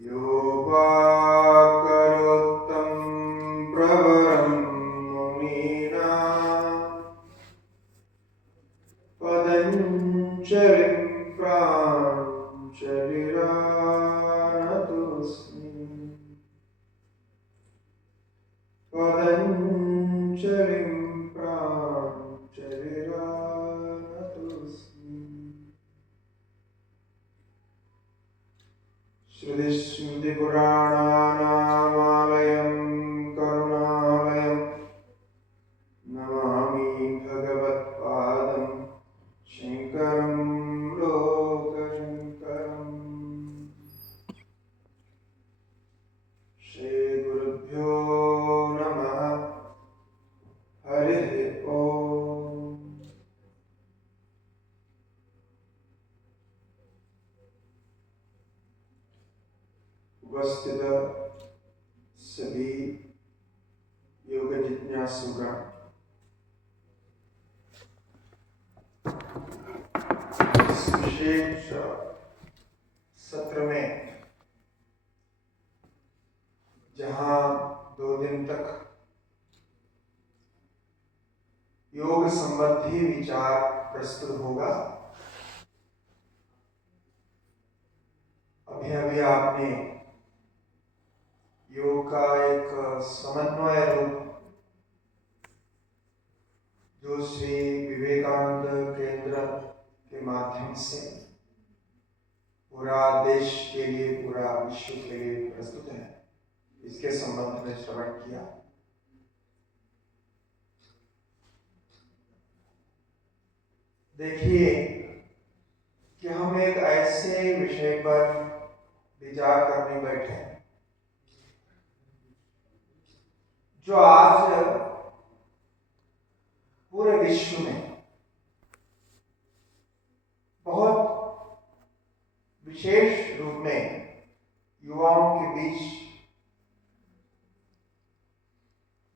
योपाकरोत्तं प्रवरं मुनीनां पतञ्जलिं प्राञ्जलिरानतोऽस्मि पतञ्जलिं प्राञ्जलिरानतोऽस्मि। श्रुतिस्मृतिपुराणानामालयं करुणालयं नमामि भगवत्पादं शङ्करं लोकशङ्करम्। श्रीगुरुभ्यो नमः। हरिः ओम्। उपस्थित सभी योग जिज्ञासुगण, इस विशेष सत्र में जहां 2 दिन तक योग संबंधी विचार प्रस्तुत होगा, अभी आपने योग का एक समन्वय रूप जो श्री विवेकानंद केंद्र के माध्यम से पूरा देश के लिए, पूरा विश्व के लिए प्रस्तुत है, इसके संबंध में श्रवण किया। देखिए कि हम एक ऐसे विषय पर विचार करने बैठे हैं जो आज पूरे विश्व में बहुत विशेष रूप में युवाओं के बीच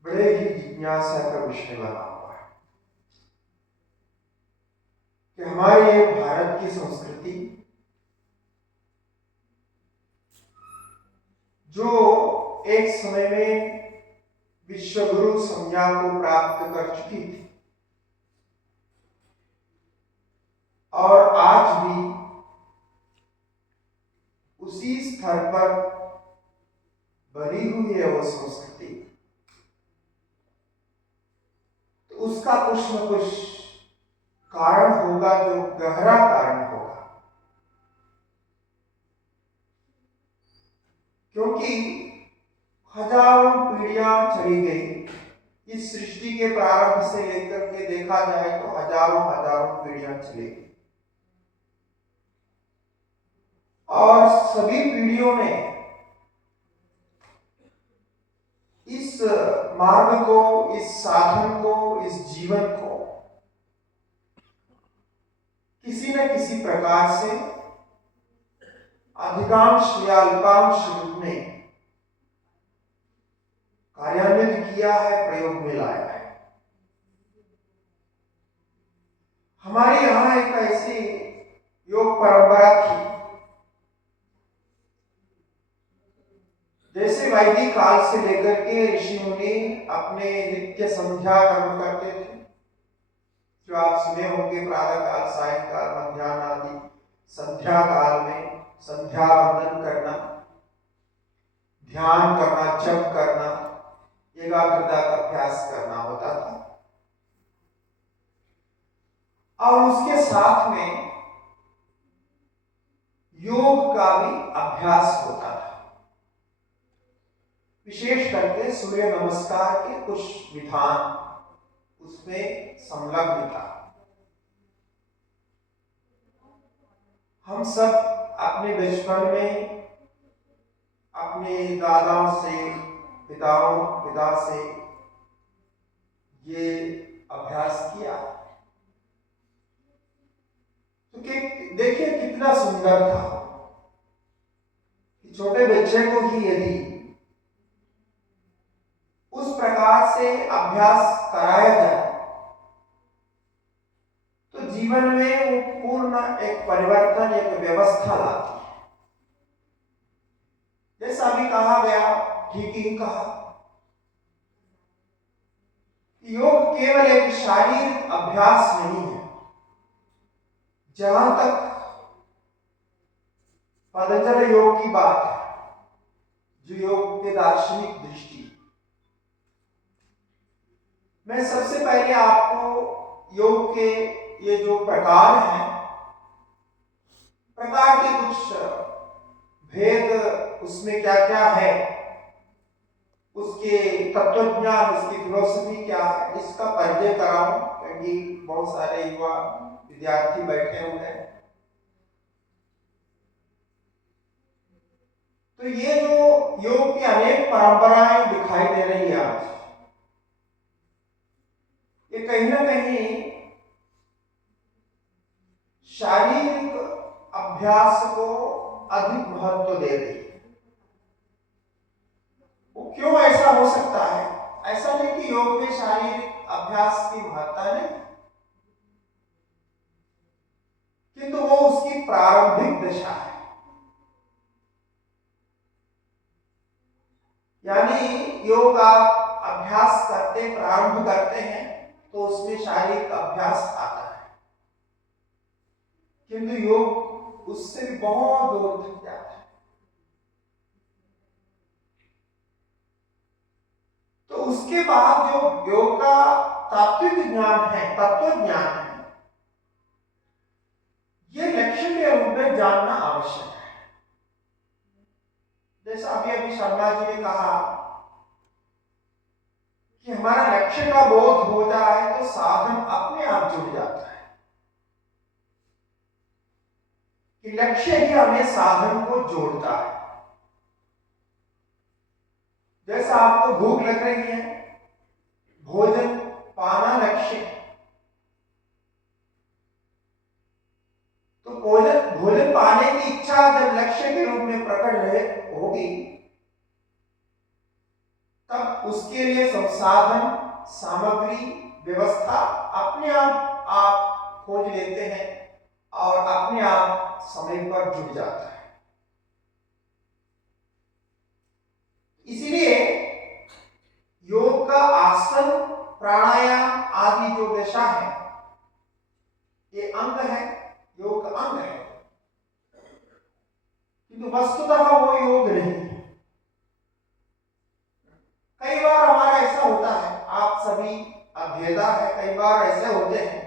बड़े ही जिज्ञासा का विषय बना हुआ है कि हमारे भारत की संस्कृति जो एक समय में विश्वगुरु संज्ञा को प्राप्त कर चुकी थी और आज भी उसी स्तर पर बनी हुई है वो संस्कृति, तो उसका कुछ न कुछ कारण होगा, जो गहरा कारण होगा। क्योंकि हजारों पीढ़ियां चली गई, इस सृष्टि के प्रारंभ से लेकर के देखा जाए तो हजारों पीढ़ियां चली गई और सभी पीढ़ियों ने इस मार्ग को, इस साधन को, इस जीवन को किसी न किसी प्रकार से अधिकांश या अल्पांश रूप में कार्यान्वित किया है, प्रयोग में लाया है। हमारे यहां एक ऐसी योग परंपरा थी, जैसे वैदिक काल से लेकर के ऋषि मुनि अपने नित्य संध्या कर्म करते थे, जो आप सुने होंगे, प्रातः काल, सायंकाल, मध्याह्न आदि संध्या काल में संध्या वंदन करना, ध्यान करना, जप करना, एकाग्रता का अभ्यास करना होता था। और उसके साथ में योग का भी अभ्यास होता था। विशेष करके सूर्य नमस्कार के कुछ विधान उसमें संलग्न था। हम सब अपने बचपन में अपने दादाओं से, पिता से ये अभ्यास किया, तो देखिए कितना सुंदर था कि छोटे बच्चे को ही यदि उस प्रकार से अभ्यास कराया जाए तो जीवन में वो पूर्ण एक परिवर्तन, एक व्यवस्था लाती है। जैसा भी कहा गया, ठीक ही कहा, योग केवल एक शारीरिक अभ्यास नहीं है। जहां तक पतंजलि योग की बात है, जो योग के दार्शनिक दृष्टि, मैं सबसे पहले आपको योग के ये जो प्रकार हैं, प्रकार के कुछ भेद, उसमें क्या क्या है, उसके तत्वज्ञान, उसकी फिलोसफी क्या है, इसका परिचय कराऊं, क्योंकि बहुत सारे युवा विद्यार्थी बैठे हुए हैं। तो ये जो योग की अनेक परंपराएं दिखाई दे रही है आज, ये कहीं ना कहीं शारीरिक अभ्यास को अधिक महत्व दे रही है। वो क्यों ऐसा हो सकता है? ऐसा नहीं कि योग में शारीरिक अभ्यास की महत्ता नहीं, किंतु वो उसकी प्रारंभिक दशा है। यानी योग आप अभ्यास करते, प्रारंभ करते हैं तो उसमें शारीरिक अभ्यास आता है, किंतु योग उससे भी बहुत दूर तक जाता है। तो उसके बाद जो योग का तात्विक ज्ञान है, तत्व ज्ञान है, ये लक्ष्य के रूप में जानना आवश्यक है। जैसा अभी शर्मा जी ने कहा कि हमारा लक्ष्य का बोध हो जाए तो साधन अपने आप जुड़ जाता है, कि लक्ष्य ही हमें साधन को जोड़ता है। जैसा आपको भूख लग रही है, भोजन पाना लक्ष्य, तो भोजन पाने की इच्छा जब लक्ष्य के रूप में प्रकट रहे होगी, तब उसके लिए संसाधन, सामग्री, व्यवस्था अपने आप खोज लेते हैं और अपने आप समय पर जुट जाता है। इसीलिए योग का आसन, प्राणायाम आदि जो दशा है, ये अंग है, योग का अंग है, किंतु वस्तुतः वो योग नहीं है। कई बार हमारा ऐसा होता है, आप सभी अभेदा है, कई बार ऐसे होते हैं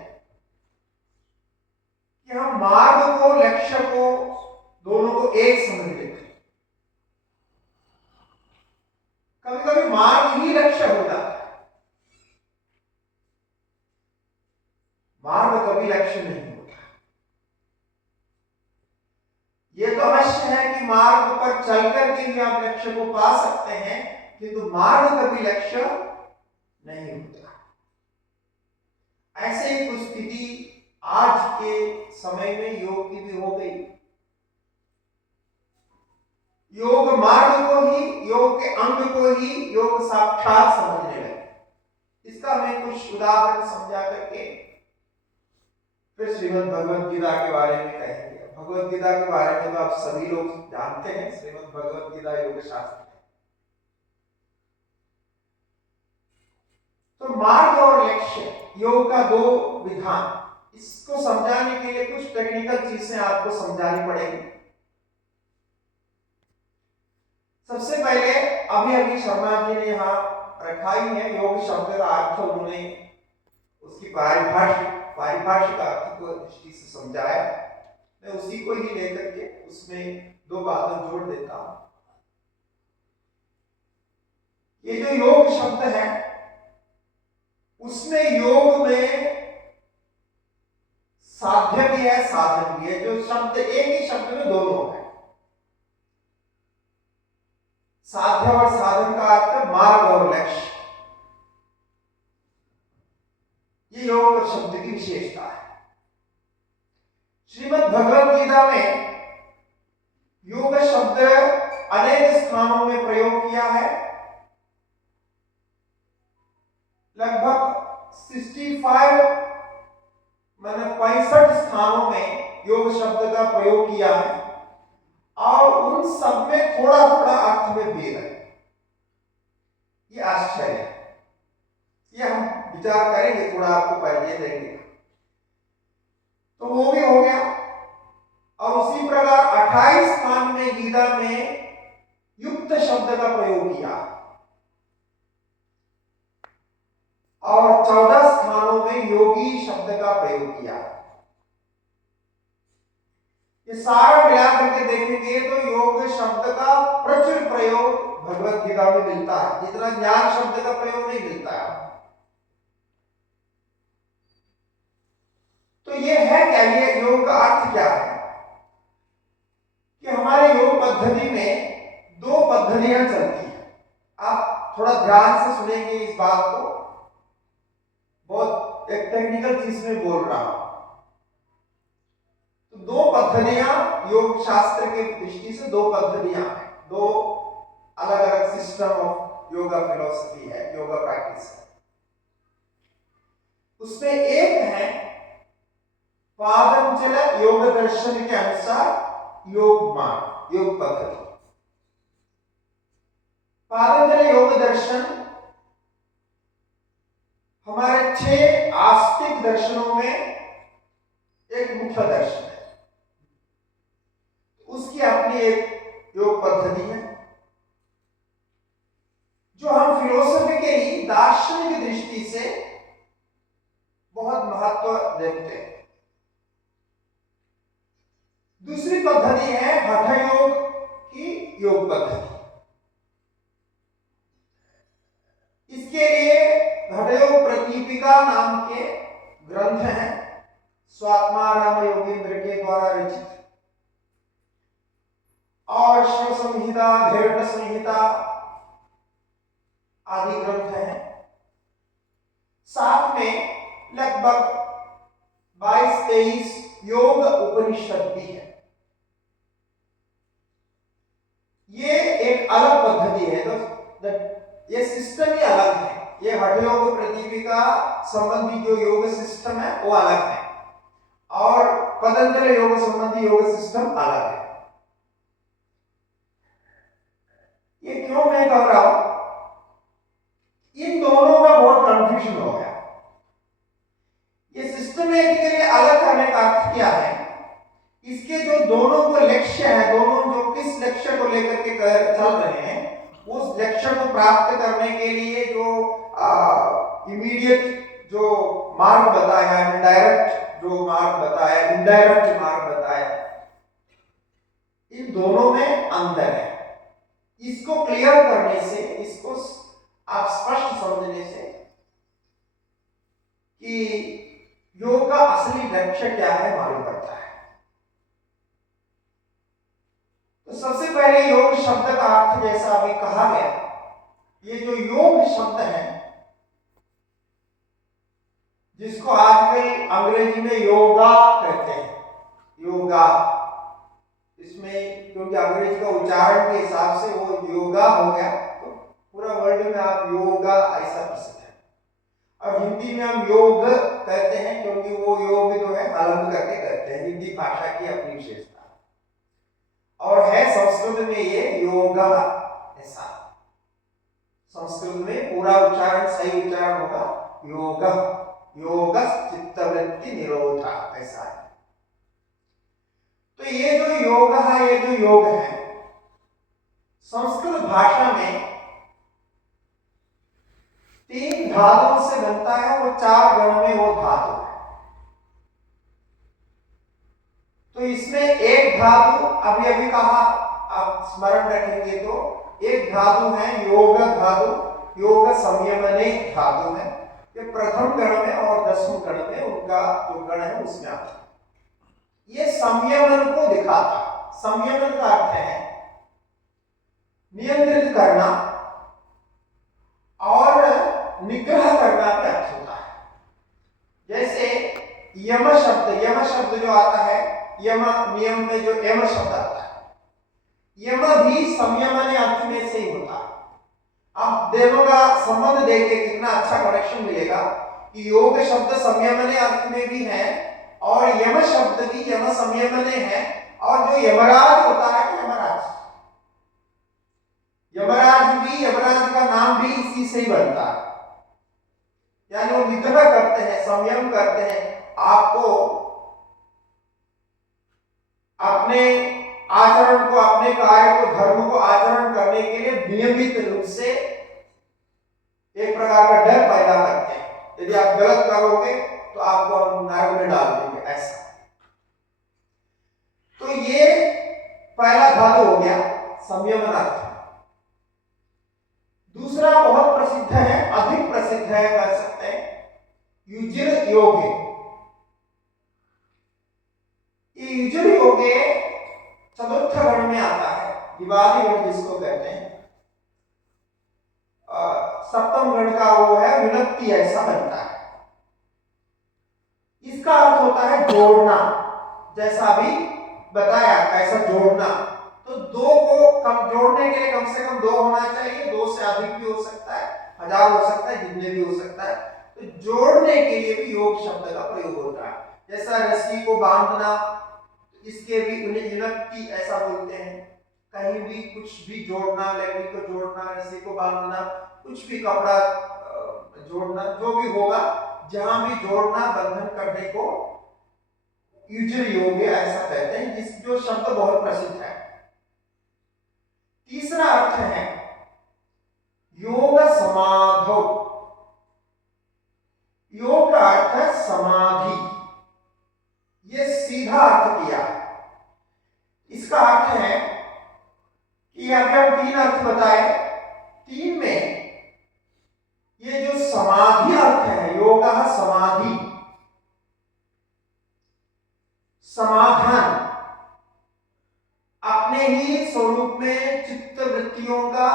कि हम मार्ग को, लक्ष्य को, दोनों को एक समझ लेते हैं। कभी कभी मार्ग ही लक्ष्य हो जाता है, मार्ग कभी लक्ष्य नहीं होता। ये तो अवश्य है कि मार्ग पर चलकर के भी आप लक्ष्य को पा सकते हैं, किंतु मार्ग कभी लक्ष्य नहीं होता। ऐसे ही कुछ स्थिति आज के समय में योग की भी हो गई। योग मार्ग को ही, योग के अंग को ही योग साक्षात समझने लगे। इसका मैं कुछ उदाहरण समझा करके फिर श्रीमद् भगवद गीता के बारे में कहेंगे। भगवद गीता के बारे में तो आप सभी लोग जानते हैं, श्रीमद् भगवद गीता योग शास्त्र है। तो मार्ग और लक्ष्य, योग का दो विधान, इसको समझाने के लिए कुछ टेक्निकल चीजें आपको समझानी पड़ेगी। सबसे पहले अभी शर्मा जी ने यहाँ रखा ही है, योग शब्द का अर्थ उन्होंने उसकी पारिभाषिक अर्थ को दृष्टि से समझाया। मैं उसी को ही लेकर के उसमें दो बातें जोड़ देता हूं। ये जो योग शब्द है, उसमें योग में साध्य भी है, साधन भी है। जो शब्द एक ही शब्द में दोनों है, साध्य और साधन का अर्थ मार्ग और लक्ष्य। ये योग शब्द की विशेषता है। श्रीमद् भगवद गीता में योग शब्द अनेक स्थानों में प्रयोग किया है। लगभग 65 स्थानों में योग शब्द का प्रयोग किया है, और उन सब में थोड़ा थोड़ा अर्थ अर्थ में भेद है। ये आश्चर्य है, ये हम विचार करेंगे, थोड़ा आपको परिचय देंगे। तो वो भी हो गया। और उसी प्रकार 28 स्थान में गीता में युक्त शब्द का प्रयोग किया और 14 स्थानों में योगी शब्द का प्रयोग किया। ये सारा मिला करके देखेंगे तो योग शब्द का प्रचुर प्रयोग भगवत गीता में मिलता है, जितना ज्ञान शब्द का प्रयोग नहीं मिलता है। तो ये है क्या, ये योग का अर्थ क्या है कि हमारे योग पद्धति में 2 पद्धतियां चलती हैं। आप थोड़ा ध्यान से सुनेंगे इस बात को, बहुत एक टेक्निकल चीज में बोल रहा हूं। तो 2 पद्धतियां योग शास्त्र के दृष्टि से 2 पद्धतियां हैं, 2 अलग अलग सिस्टम ऑफ योगा फिलॉसफी है, योगा प्रैक्टिस है। उसमें एक है पातंजल योग दर्शन के अनुसार योग मार्ग, योग पद्धति। पातंजल योग दर्शन हमारे 6 आस्तिक दर्शनों में एक मुख्य दर्शन है, उसकी अपनी एक योग पद्धति है जो हम फिलोसफिकली दार्शनिक दृष्टि से बहुत महत्व देते हैं। दूसरी पद्धति है हठ योग की योग पद्धति। इसके लिए हठ योग प्रदीपिका नाम के ग्रंथ हैं, स्वात्माराम योगेंद्र के द्वारा रचित, और शिव संहिता, धैर्य संहिता आदि ग्रंथ हैं। साथ में लगभग 22-23 योग उपनिषद भी है। ये एक अलग पद्धति है, तो ये सिस्टम ही अलग है। ये हठ योग प्रदीपिका संबंधी जो योग सिस्टम है वो अलग है, और पतंजलि योग संबंधी योग सिस्टम अलग है। ये क्यों मैं कह रहा हूं, इन दोनों का बहुत कंफ्यूजन हो गया। ये सिस्टमेटिकली अलग करने का अर्थ क्या है, इसके जो दोनों को लक्ष्य है, दोनों जो किस लक्ष्य को लेकर के चल रहे हैं, उस लक्ष्य को प्राप्त करने के लिए जो इमीडिएट जो मार्ग बताया, डायरेक्ट जो मार्ग बताया, इनडायरेक्ट मार्ग बताया, इन दोनों में अंतर है। इसको क्लियर करने से, इसको आप स्पष्ट समझने से कि योग का असली लक्ष्य क्या है मालूम पड़ता है। तो सबसे पहले योग शब्द का अर्थ जैसा अभी कहा गया, ये जो योग शब्द है जिसको आजकल अंग्रेजी में योगा कहते हैं, योगा, इसमें क्योंकि अंग्रेजी का उच्चारण के हिसाब से वो योगा हो गया, तो पूरा वर्ल्ड में आप योगा ऐसा प्रसिद्ध है। और हिंदी में हम योग कहते हैं क्योंकि वो योग जो है हलंत करके कहते हैं, हिंदी भाषा की अपनी विशेषता। और है संस्कृत में ये योगा, ऐसा संस्कृत में पूरा उच्चारण सही उच्चारण होगा योगा, योग चित्तवृत्ति निरोधा, ऐसा है। तो ये जो योग है, ये जो योग है संस्कृत भाषा में 3 धातुओं से बनता है, वो 4 गण में वो धातु है। तो इसमें एक धातु अभी अभी कहा, आप स्मरण रखेंगे तो एक धातु है योग धातु, योग संयमने धातु है। ये प्रथम गण में और 10वें गण में उनका जो गण है उसमें आता है। ये संयमन को दिखाता। संयमन का अर्थ है नियंत्रित करना और निग्रह करना का अर्थ होता है। जैसे यम शब्द जो आता है, यम नियम में जो यम शब्द आता है, यम भी संयमन अर्थ में से ही होता है। आप दोनों का संबंध देख के कितना अच्छा कनेक्शन मिलेगा कि योग शब्द संयमन अर्थ में भी है और यम शब्द भी यम संयमन है, और जो यमराज होता है यमराज, बनता है, यानी वो निग्रह करते हैं, संयम करते हैं, आपको अपने आचरण को, अपने कार्य को, धर्म को आचरण करने के लिए नियमित रूप से एक प्रकार का डर पैदा करते हैं। यदि आप गलत करोगे तो आपको हम नरक में डाल देंगे, ऐसा। तो ये पहला धातु हो गया संयमन अर्थ। दूसरा बहुत प्रसिद्ध है, अधिक प्रसिद्ध है कह सकते हैं, युजिर योगे। ये युजिर योगे चतुर्थ गण में आता है, दिवादी गण जिसको कहते हैं। सप्तम गण का वो है विनक्ति, ऐसा बनता है। इसका अर्थ होता है जोड़ना, जैसा अभी बताया कैसा जोड़ना। तो दो को कम जोड़ने के लिए कम से कम दो होना चाहिए, दो से अधिक भी हो सकता है, 1000 हो सकता है, जितने भी हो सकता है। तो जोड़ने के लिए भी योग शब्द का प्रयोग होता है। जैसा रस्सी को बांधना, इसके भी उन्हें विनक्ति ऐसा बोलते हैं। कहीं भी कुछ भी जोड़ना, लकड़ी को जोड़ना, रस्सी को बांधना, कुछ भी कपड़ा जोड़ना, जो भी होगा, जहां भी जोड़ना, बंधन करने को युजिर योगे ऐसा कहते हैं, जिस जो शब्द बहुत प्रसिद्ध है। तीसरा अर्थ है योग समाधौ। योग का अर्थ है समाधि, ये सीधा अर्थ किया। इसका अर्थ है कि अभी हम 3 अर्थ बताए, 3 में ये जो समाधि अर्थ है, योग समाधि, समाधान, अपने ही स्वरूप में चित्त वृत्तियों का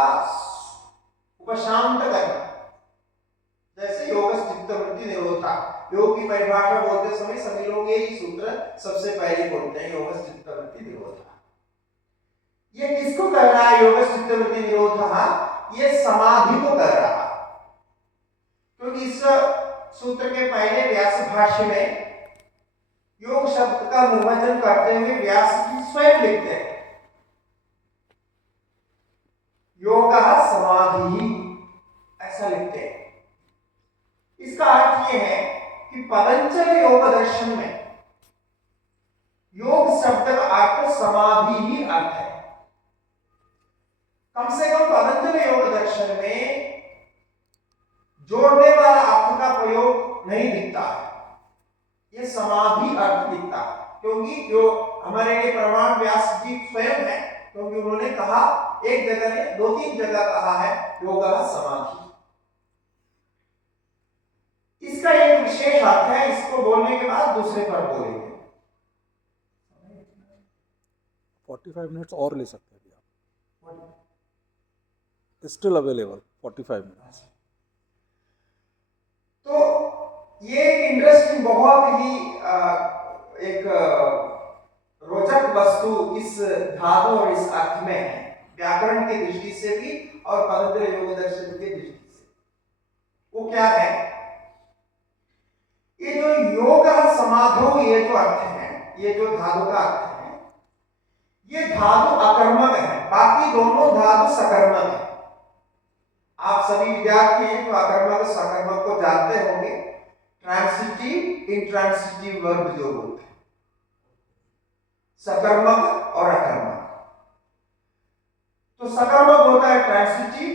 उपशांत करना। जैसे योग चित्त वृत्ति निरोधा, योग की परिभाषा बोलते समय सभी लोग यही सूत्र सबसे पहले बोलते हैं, योग चित्त वृत्ति निरोधा। ये किसको कह रहा है योग चित्त वृत्ति निरोधा? ये समाधि को कह रहा है, क्योंकि इस सूत्र के पहले व्यास भाष्य में योग शब्द का निर्वचन करते हुए व्यास जी स्वयं लिखते हैं योग समाधि, ऐसा लिखते हैं। इसका अर्थ यह है कि पतंजलि योग दर्शन में योग शब्द का अर्थ समाधि ही अर्थ है। कम से कम पतंजलि योग दर्शन में जोड़ने वाला अर्थ का प्रयोग नहीं दिखता है, ये समाधि अर्थ दिखता है। क्योंकि जो हमारे लिए प्रमाण व्यास जी स्वयं है, क्योंकि उन्होंने कहा, एक जगह ने 2-3 जगह कहा है योग समाधि। इसका एक विशेष अर्थ है, इसको बोलने के बाद दूसरे पर बोलेंगे। 45 मिनट्स और ले सकते हैं आप, स्टिल अवेलेबल 45 मिनट्स। तो ये इंटरेस्टिंग, बहुत ही एक रोचक वस्तु इस धातु और इस अर्थ में है, व्याकरण की दृष्टि से भी और पतंजलि योग दर्शन की दृष्टि से। वो क्या है? ये जो योग समाधौ, ये जो अर्थ है, ये जो धातु का अर्थ है, ये धातु अकर्मक है, बाकी दोनों धातु सकर्मक है। आप सभी विद्यार्थी हैं तो अकर्मक सकर्मक को जानते होंगे, ट्रांसिटिव इंट्रांसिटिव वर्ब जो होते हैं, सकर्मक और अकर्मक। तो सकर्मक होता है ट्रांसिटिव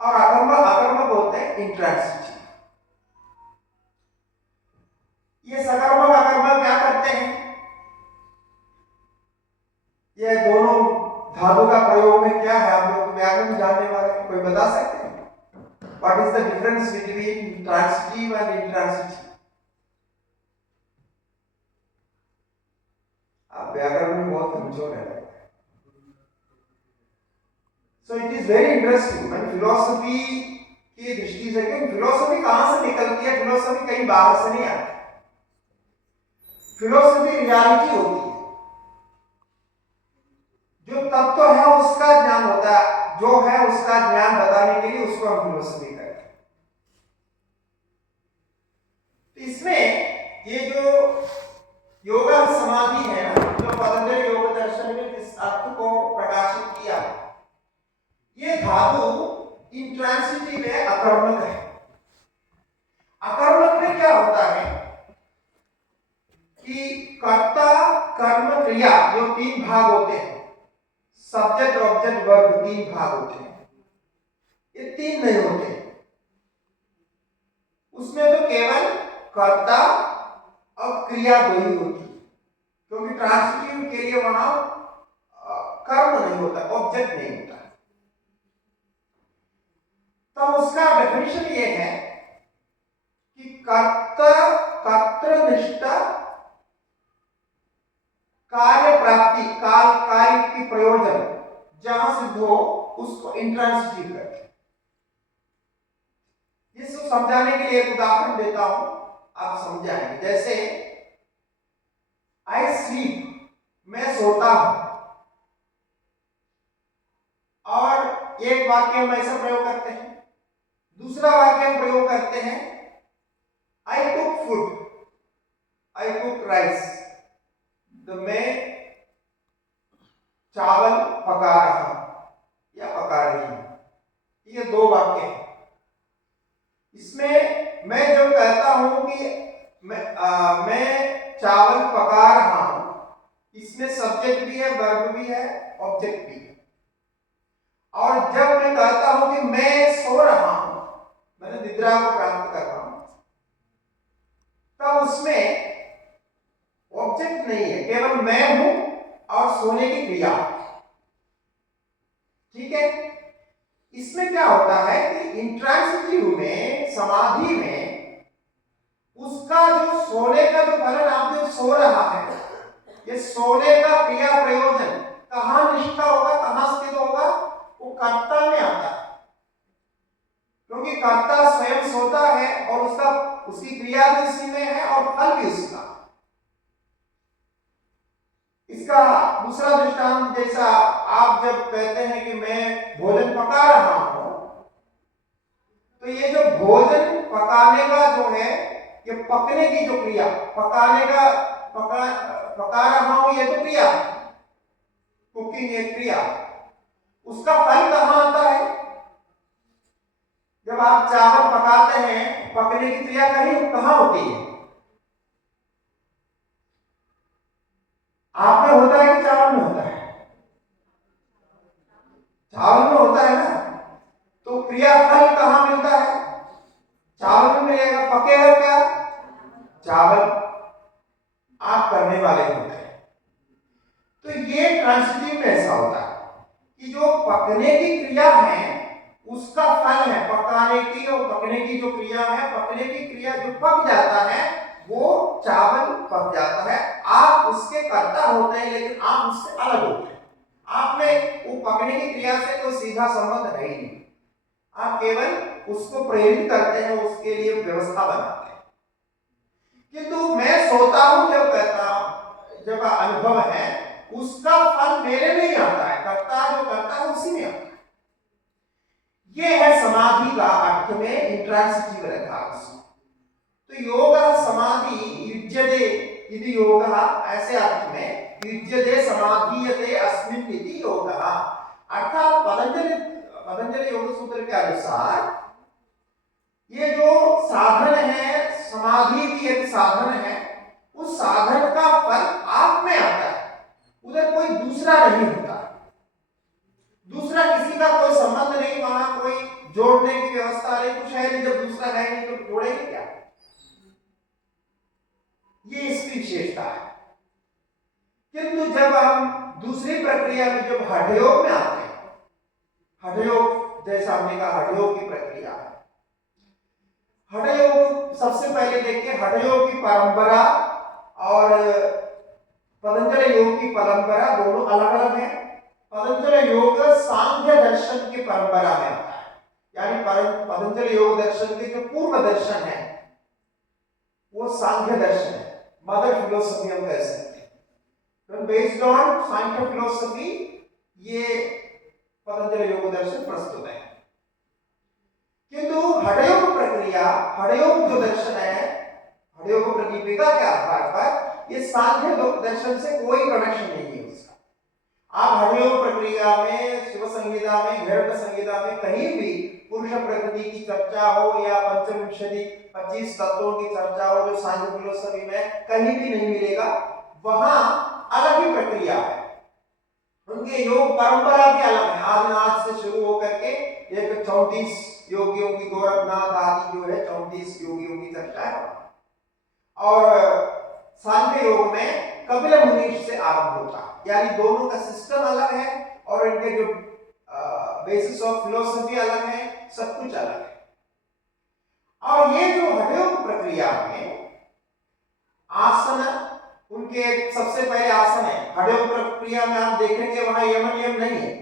और अकर्मक होते हैं इंट्रांसिटिव। ये सकर्मक अकर्मक क्या करते हैं? ये दोनों धातु का प्रयोग में क्या है? आप लोग व्याकरण जानने वाले कोई बता सकते हैं? What is the difference between transitive and intransitive? आप व्याकरण में बहुत कमजोर है। So it is very interesting when philosophy की दृष्टि से, क्योंकि फिलोसफी कहां से निकलती है? फिलोसफी कहीं बाहर से नहीं आती। फिलोसफी रियलिटी होती है, जो तत्व है उसका ज्ञान होता है, जो है उसका ज्ञान बताने के लिए उसको हम फिलोसफी कहते हैं। तो इसमें ये जो योग समाधि है ना, जो पतंजलि योग दर्शन में जिस अर्थ को प्रकाशित किया, ये धातु इन इंट्रांसिटिव है, अकर्मक है। अकर्मक में क्या होता है कि कर्ता कर्म क्रिया जो तीन भाग होते हैं, सब्जेक्ट ऑब्जेक्ट वर्ब तीन भाग होते हैं, ये तीन नहीं होते। उसमें तो केवल कर्ता और क्रिया दो ही होती है, क्योंकि ट्रांसिटिव के लिए वहां कर्म नहीं होता, ऑब्जेक्ट नहीं होता। तो उसका डेफिनेशन ये है कि कर्तृनिष्ठ कार्य प्राप्ति, कार्य की प्रयोजन जहां सिद्ध हो उसको इंट्रांसिटिव कहते हैं। इसको समझाने के लिए एक उदाहरण देता हूं, आप समझाएंगे। जैसे आई स्लीप, मैं सोता हूं, और एक वाक्य हम ऐसा प्रयोग करते हैं। दूसरा वाक्य हम प्रयोग करते हैं I cook food, I cook rice, तो मैं चावल पका रहा हूं या पका रही हूं। ये दो वाक्य हैं। इसमें मैं जब कहता हूं कि मैं चावल पका रहा हूं, इसमें सब्जेक्ट भी है, वर्ब भी है, ऑब्जेक्ट भी है। और जब मैं कहता हूं कि मैं सो रहा हूं, मैंने निद्रा को प्राप्त कर रहा हूं, तब उसमें ऑब्जेक्ट नहीं है, केवल मैं हूं और सोने की क्रिया। ठीक है। इसमें क्या होता है कि इंट्रांसिटिव में, समाधि में, उसका जो सोने का जो फलन, आप जो सो रहा है, ये सोने का क्रिया प्रयोजन कहां निष्ठा होगा, कहां स्थित होगा, वो कर्ता में आता है। क्योंकि कर्ता स्वयं सोता है और उसकी क्रिया भी उसी में है और फल भी उसका। इसका दूसरा दृष्टांत, जैसा आप जब कहते हैं कि मैं भोजन पका रहा हूं, तो ये जो भोजन पकाने का जो है, ये पकने की जो क्रिया, पका रहा हूं, ये तो क्रिया, कुकिंग एक क्रिया, उसका फल कहां आता है? जब आप चावल पकाते हैं, पकने की क्रिया कहां होती है? आप में होता है कि चावल में होता है? चावल में होता है ना। तो क्रिया फल कहां मिलता है? चावल में मिलेगा। पकेगा क्या? चावल। आप करने वाले होते हैं। तो ये ट्रांसिटिव में ऐसा होता है कि जो पकने की क्रिया है उसका फल है पकाने की, और पकने की जो क्रिया है, पकने की क्रिया जो पक जाता है वो चावल पक जाता है। आप उसके कर्ता होते हैं, लेकिन आप उससे अलग होते हैं। आप में वो पकने की क्रिया से कोई सीधा संबंध है ही नहीं। आप केवल उसको प्रेरित करते हैं, उसके लिए व्यवस्था बनाते हैं। किंतु मैं सोता हूं जब कहता, जब अनुभव है, उसका फल मेरे में ही आता है, कर्ता जो करता है उसी में आता है। ये है समाधि का अर्थ में इंट्रांसिटिव रखा। तो योग समाधि युज्यते इति योगः, ऐसे अर्थ में युज्यते समाधीयते अस्मिन् इति योगः, अर्थात पतंजलि योग सूत्र के अनुसार ये जो साधन है, समाधि भी एक साधन है, उस साधन का फल आप में आता है, उधर कोई दूसरा नहीं होता। दूसरा किसी का कोई संबंध नहीं, वहां कोई जोड़ने की व्यवस्था नहीं, कुछ है नहीं। जब दूसरा है नहीं तो जोड़ेंगे क्या? ये इसकी विशेषता है। किंतु जब हम दूसरी प्रक्रिया में, जब हठयोग में आते हैं, हठयोग जैसा हमने कहा, हठयोग की प्रक्रिया है। हठयोग सबसे पहले देखिए, हठयोग की परंपरा और पतंजलि योग की परंपरा दोनों अलग अलग है। पतंजलि योग सांख्य दर्शन की परंपरा में आता है, यानी पतंजलि योग दर्शन के जो पूर्व दर्शन है वो सांख्य दर्शन है, मदर फिलोसफी हम कह सकते हैं। बेस्ड ऑन सांख्य फिलोसफी ये पतंजलि योग दर्शन प्रस्तुत है। किंतु हठयोग प्रक्रिया, हठयोग जो दर्शन है, हठयोग प्रतिपिका के आधार पर ये सांख्य दर्शन से कोई कनेक्शन नहीं है उसका। आप हठयोग प्रक्रिया में, शिव संहिता में, गरुड़ संहिता में कहीं भी पुरुष प्रकृति की चर्चा हो या पंचविंशति 25 तत्वों की चर्चा हो जो सांख्य फिलोसफी में कहीं भी नहीं मिलेगा, वहां अलग ही प्रक्रिया है। उनके योग परंपरा भी अलग है। आदिनाथ से शुरू होकर के एक 34 योगियों की, गोरखनाथ आदि जो है 34 योगियों की चर्चा है। और सांख्य योग में कपिल मुनि से आरंभ होता है, यानी दोनों का सिस्टम अलग है और इनके जो बेसिस ऑफ फिलोसफी अलग है, सब कुछ अलग है। और ये जो हठयोग प्रक्रिया में आसन, उनके सबसे पहले आसन है। हठयोग प्रक्रिया में आप देखेंगे वहां यम नियम नहीं है,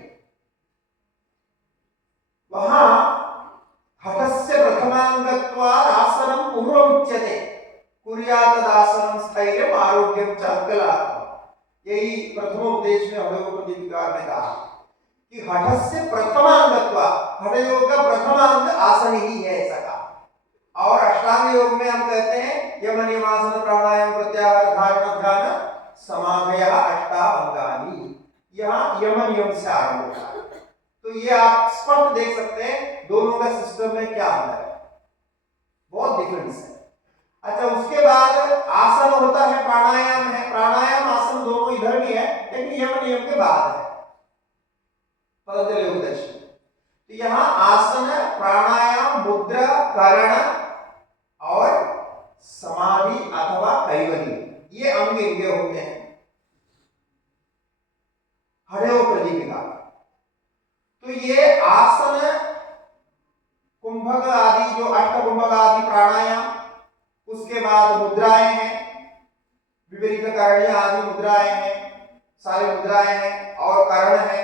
वहां हठस्य प्रथमांगत्वात् आसनं पूर्वमुच्यते कुर्यातदासनं स्थैर्यम् आरोग्यं च अङ्गलाभम्। यही प्रथमोपदेश में हठयोग प्रदीपिका ने कहा कि हठस्य प्रथमांगत्वात्, हठयोग का प्रथमांग आसन ही है, ऐसा कहा। और अष्टांग योग में हम कहते हैं यम नियम आसन प्राणायाम प्रत्याहार धारणा ध्यान समाधयः अष्टांगानि। यहाँ यम नियम से आरंभ होता है। तो ये आप स्पष्ट देख सकते हैं दोनों का सिस्टम में क्या अंतर है, बहुत डिफरेंस है। अच्छा, उसके बाद आसन होता है, प्राणायाम है। प्राणायाम आसन दोनों इधर भी है, लेकिन यम नियम के बाद है पतंजलि योग दर्शन। तो यहाँ आसन, प्राणायाम, मुद्रा, करण और समाधि अथवा कैवल्य, ये अंग इनके होते हैं हठयोग प्रदीपिका। तो ये आसन, कुंभक आदि जो अष्टकुंभक आदि प्राणायाम, उसके बाद मुद्राएं हैं, विपरीत करणी आदि मुद्राएं हैं, सारे मुद्राएं हैं और करण है,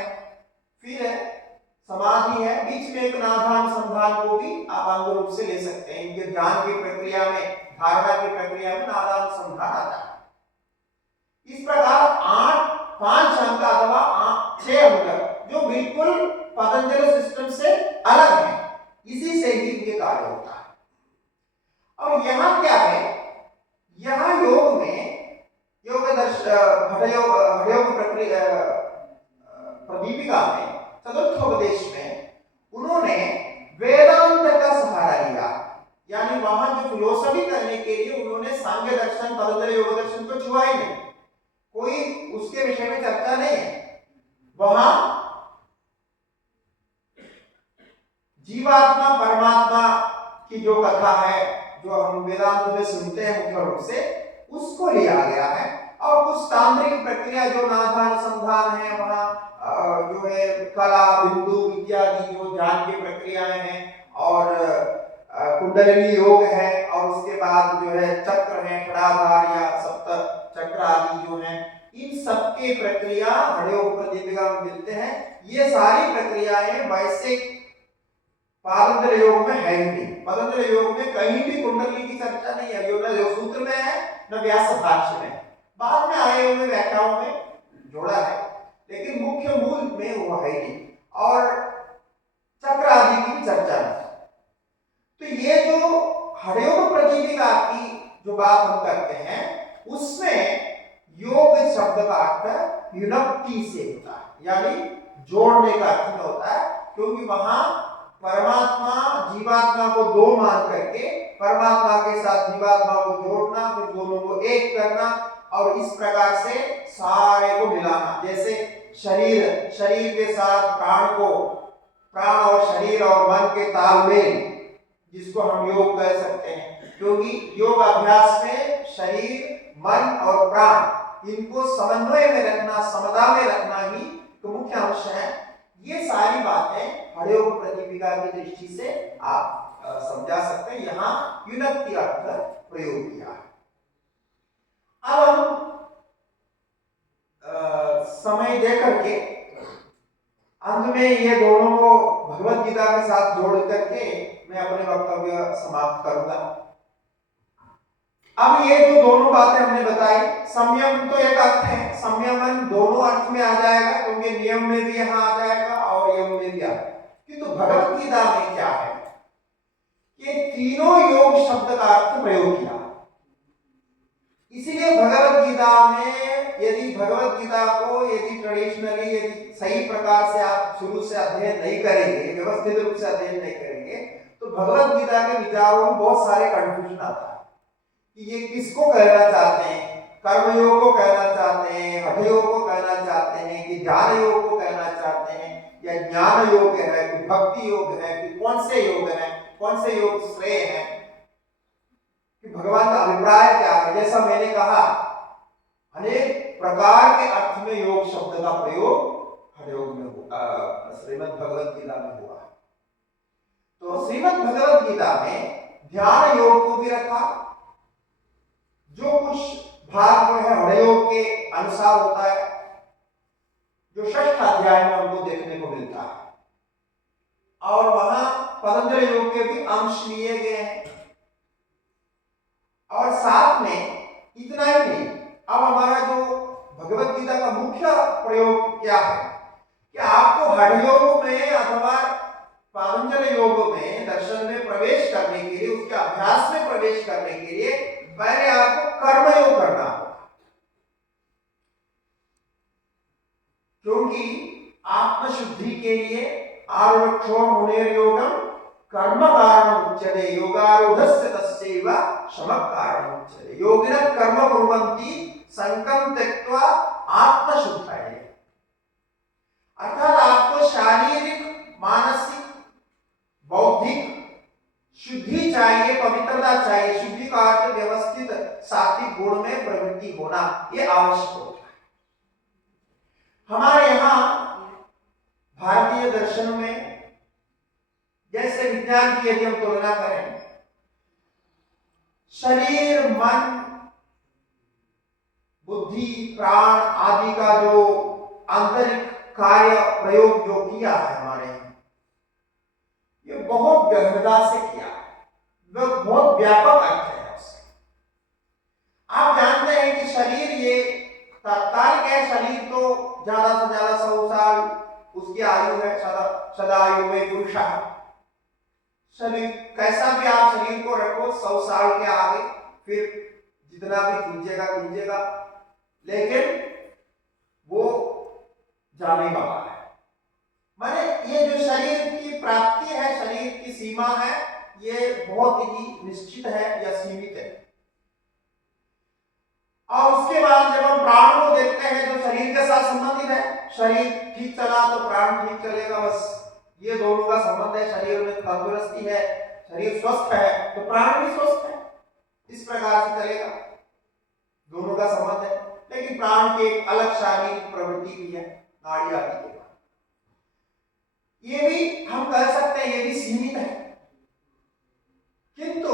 फिर समाधि है, बीच में एक नादानुसंधान को भी आप अंग रूप से ले सकते हैं। इनके ध्यान की प्रक्रिया में, धारणा की प्रक्रिया में नादानुसंधान आता है। इस प्रकार 5 अंक अथवा 6 अंक जो बिल्कुल पतंजलि सिस्टम से अलग है, इसी से ही ये कार्य होता है। अब यहाँ क्या है, यहाँ योग में, योग हठयोग प्रक्रिया प्रदीपिका में, चतुर्थोपदेश में उन्होंने वेदांत का सहारा लिया। यानी वहां जो फिलोसफी करने के लिए उन्होंने सांख्य दर्शन, पतंजलि योग दर्शन को छुआ ही नहीं, कोई उसके विषय में चर्चा नहीं है। वहां जीवात्मा परमात्मा की जो कथा है, जो हम वेदांत में सुनते हैं मुख्य रूप से, उसको लिया गया है। और कुछ तांत्रिक प्रक्रिया जो नादानुसंधान है, वहां जो है कला, बिंदु इत्यादि जो ध्यान की प्रक्रियाएं हैं, और कुंडलिनी योग है, और उसके बाद जो है चक्र है, षडाधार या सप्त चक्र आदि जो है, इन सबके प्रक्रिया हठयोग प्रदीपिका में मिलते हैं। ये सारी प्रक्रियाएं वैसे पतंजलि योग में है ही नहीं। पतंजलि योग में कहीं भी कुंडली की चर्चा नहीं है, न योग सूत्र में है न व्यास भाष्य में, बाद में आए हुए व्याख्याओं में जोड़ा है, लेकिन मुख्य मूल में वो है नहीं, और चक्र आदि की भी चर्चा नहीं। तो ये जो हठयोग प्रदीपिका की जो बात हम करते हैं, उसमें योग शब्द का अर्थ युनक्ति से होता है, यानी जोड़ने का अर्थ में होता है, क्योंकि वहां परमात्मा जीवात्मा को दो मान करके परमात्मा के साथ जीवात्मा को जोड़ना, फिर दोनों को एक करना, और इस प्रकार से सारे को मिलाना। जैसे शरीर के साथ प्राण और शरीर और मन के तालमेल, जिसको हम योग कह सकते हैं, क्योंकि योग अभ्यास में शरीर, मन और प्राण, इनको समन्वय में रखना, समता में रखना ही तो मुख्य अंश है। ये सारी बातें हठयोग प्रदीपिका की दृष्टि से आप समझा सकते हैं। यहाँ युनक्ति अर्थ प्रयोग किया है। अब हम समय देकर के अंत में ये दोनों को भगवत गीता के साथ जोड़ करके मैं अपने वक्तव्य समाप्त करूंगा। अब ये जो दोनों बातें हमने बताई, संयम तो एक अर्थ है, संयमन दोनों अर्थ में आ जाएगा, क्योंकि नियम में भी यहाँ आ जाएगा और यम में भी आ जाएगा। किंतु भगवत गीता में क्या है, ये तीनों योग शब्द का अर्थ प्रयोग किया। इसीलिए भगवत गीता में यदि ट्रेडिशनली यदि सही प्रकार से आप शुरू से अध्ययन नहीं करेंगे, व्यवस्थित रूप से अध्ययन नहीं करेंगे, तो भगवत गीता के विचारों में बहुत सारे कंफ्यूजन आता है कि ये किसको कहना चाहते हैं, कर्मयोग को कहना चाहते हैं, हठयोग को कहना चाहते हैं, कि ज्ञान योग को कहना चाहते हैं, या ज्ञान योग है कि भक्ति योग है, कि कौन से योग है, कौन से योग श्रेय है, कि भगवान का अभिप्राय क्या है। जैसा मैंने कहा, अनेक प्रकार के अर्थ में योग शब्द का प्रयोग हठयोग में श्रीमद् भगवत गीता में हुआ है। तो श्रीमद् भगवत गीता में ध्यान योग को भी रखा, जो कुछ भाग में है हठयोग के अनुसार होता है, जो षष्ठ अध्याय में हमको देखने को मिलता है, और वहां पतंजलि योग के भी अंश लिए गए हैं। और साथ में इतना ही नहीं, अब हमारा जो भगवत गीता का मुख्य प्रयोग क्या है कि आपको हठयोग में अथवा पातंजलि योग में दर्शन में प्रवेश करने के लिए, उसके अभ्यास में प्रवेश करने के लिए पहले आपको कर्मयोग करना होगा, क्योंकि आत्मशुद्धि के लिए आरुक्षो मुनेर योगम कर्म कारणम उच्यते योगारूढ़स्य तस्यैव शमः कारणम उच्यते योगिनः कर्म कुर्वन्ति संकं त्यक्त्वा आत्मशुद्धये। अर्थात आपको शारीरिक, मानसिक, बौद्धिक शुद्धि चाहिए, पवित्रता चाहिए। शुद्धि का अर्थ व्यवस्थित सात्विक गुण में प्रवृत्ति होना, ये आवश्यक होता है। हमारे यहाँ भारतीय दर्शन में जैसे विज्ञान की यदि हम तुलना करें, शरीर, मन, बुद्धि, प्राण आदि का जो आंतरिक कार्य प्रयोग जो किया है हमारे यहाँ, ये बहुत गहनता से किया है, वह बहुत व्यापक अर्थ है उसका। आप जानते हैं कि शरीर ये तात्कालिक है, शरीर तो ज्यादा से ज्यादा 100 साल उसकी आयु है, सदायु में पुरुषा। शरीर कैसा भी आप शरीर को रखो 100 साल के आगे, फिर जितना भी कीजिएगा, लेकिन वो जाने वाला है। माने ये जो शरीर की प्राप्ति है, शरीर की सीमा है, ये बहुत ही निश्चित है या सीमित है। और उसके बाद जब हम प्राण को देखते हैं जो शरीर के साथ संबंधित है, शरीर ठीक चला तो प्राण ठीक चलेगा, बस ये दोनों का संबंध है। शरीर में तंदुरुस्ती है, शरीर स्वस्थ है तो प्राण भी स्वस्थ है, इस प्रकार से चलेगा, दोनों का संबंध है। लेकिन प्राण की एक अलग शारीरिक प्रवृत्ति भी है, नाड़ी आदि के बाद, ये भी हम कह सकते हैं, ये भी सीमित है। किंतु